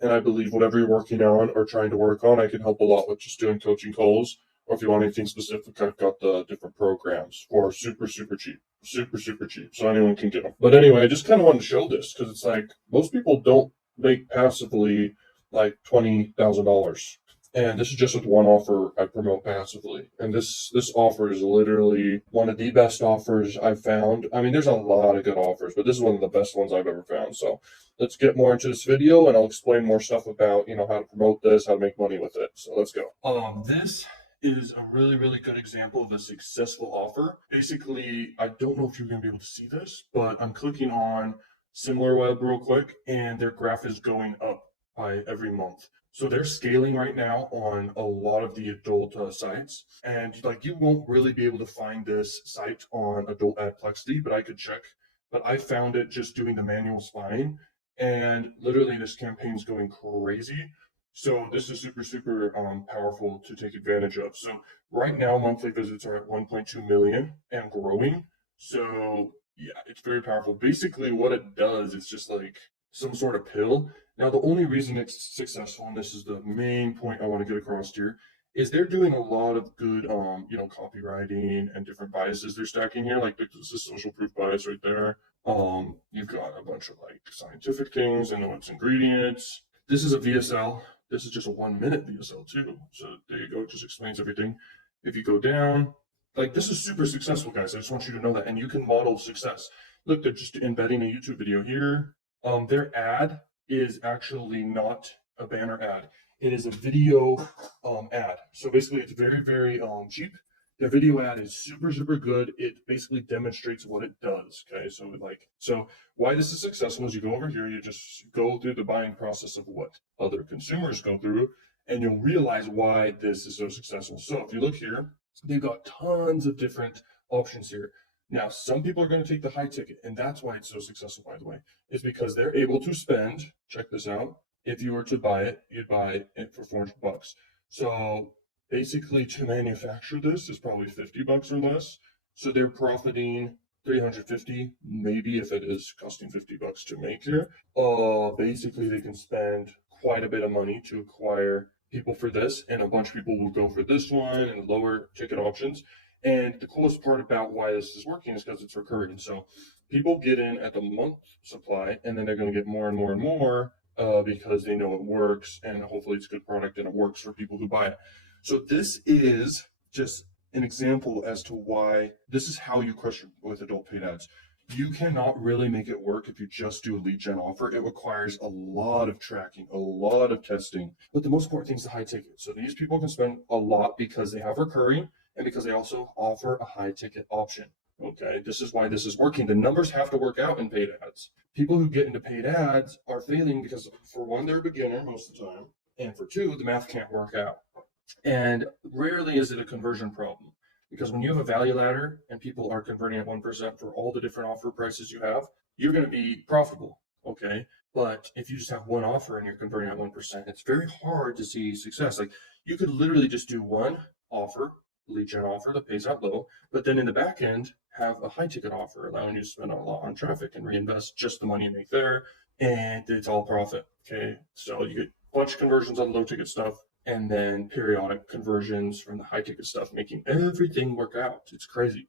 And I believe whatever you're working on or trying to work on, I can help a lot with just doing coaching calls. Or if you want anything specific, I've got the different programs for super cheap. Super cheap. So anyone can get them. But anyway, I just kind of wanted to show this because it's like most people don't make passively like $20,000. And this is just with one offer I promote passively. And this offer is literally one of the best offers I've found. I mean, there's a lot of good offers, but this is one of the best ones I've ever found. So let's get more into this video and I'll explain more stuff about, how to promote this, how to make money with it. So let's go. This is a really good example of a successful offer. Basically, I don't know if you're going to be able to see this, but I'm clicking on SimilarWeb real quick and their graph is going up by every month. So they're scaling right now on a lot of the adult sites, and you won't really be able to find this site on Adult Adplexity, but I could check. But I found it just doing the manual spying, and literally this campaign's going crazy. So this is super powerful to take advantage of. So right now, monthly visits are at 1.2 million and growing. So yeah, it's very powerful. Basically, what it does is just some sort of pill. Now, the only reason it's successful, and this is the main point I want to get across here, is they're doing a lot of good, copywriting and different biases they're stacking here. Like this is social proof bias right there. You've got a bunch of like scientific things and its ingredients. This is a VSL. This is just a 1 minute VSL too. So there you go. It just explains everything. If you go down, like this is super successful, guys. I just want you to know that, and you can model success. Look, they're just embedding a YouTube video here. Their ad is actually not a banner ad. It is a video ad. So basically, it's very, very cheap. The video ad is super, super good. It basically demonstrates what it does. Okay, so why this is successful is you go over here, you just go through the buying process of what other consumers go through, and you'll realize why this is so successful. So if you look here, they've got tons of different options here. Now, some people are going to take the high ticket, and that's why it's so successful, by the way, is because they're able to spend, check this out, if you were to buy it, you'd buy it for $400. So basically to manufacture this is probably $50 or less. So they're profiting 350, maybe if it is costing $50 to make here. Basically they can spend quite a bit of money to acquire people for this, and a bunch of people will go for this one and lower ticket options. And the coolest part about why this is working is because it's recurring. So people get in at the month supply, and then they're going to get more and more and more because they know it works, and hopefully it's a good product and it works for people who buy it. So this is just an example as to why this is how you crush with adult paid ads. You cannot really make it work if you just do a lead gen offer. It requires a lot of tracking, a lot of testing. But the most important thing is the high ticket. So these people can spend a lot because they have recurring and because they also offer a high ticket option. Okay, this is why this is working. The numbers have to work out in paid ads. People who get into paid ads are failing because, for one, they're a beginner most of the time, and for two, the math can't work out. And rarely is it a conversion problem, because when you have a value ladder and people are converting at 1% for all the different offer prices you have, you're going to be profitable. Okay, but if you just have one offer and you're converting at 1%, it's very hard to see success. Like you could literally just do one offer, lead gen offer that pays out low, but then in the back end have a high ticket offer allowing you to spend a lot on traffic and reinvest just the money you make there, and it's all profit. Okay, so you get a bunch of conversions on low ticket stuff, and then periodic conversions from the high ticket stuff, making everything work out. It's crazy.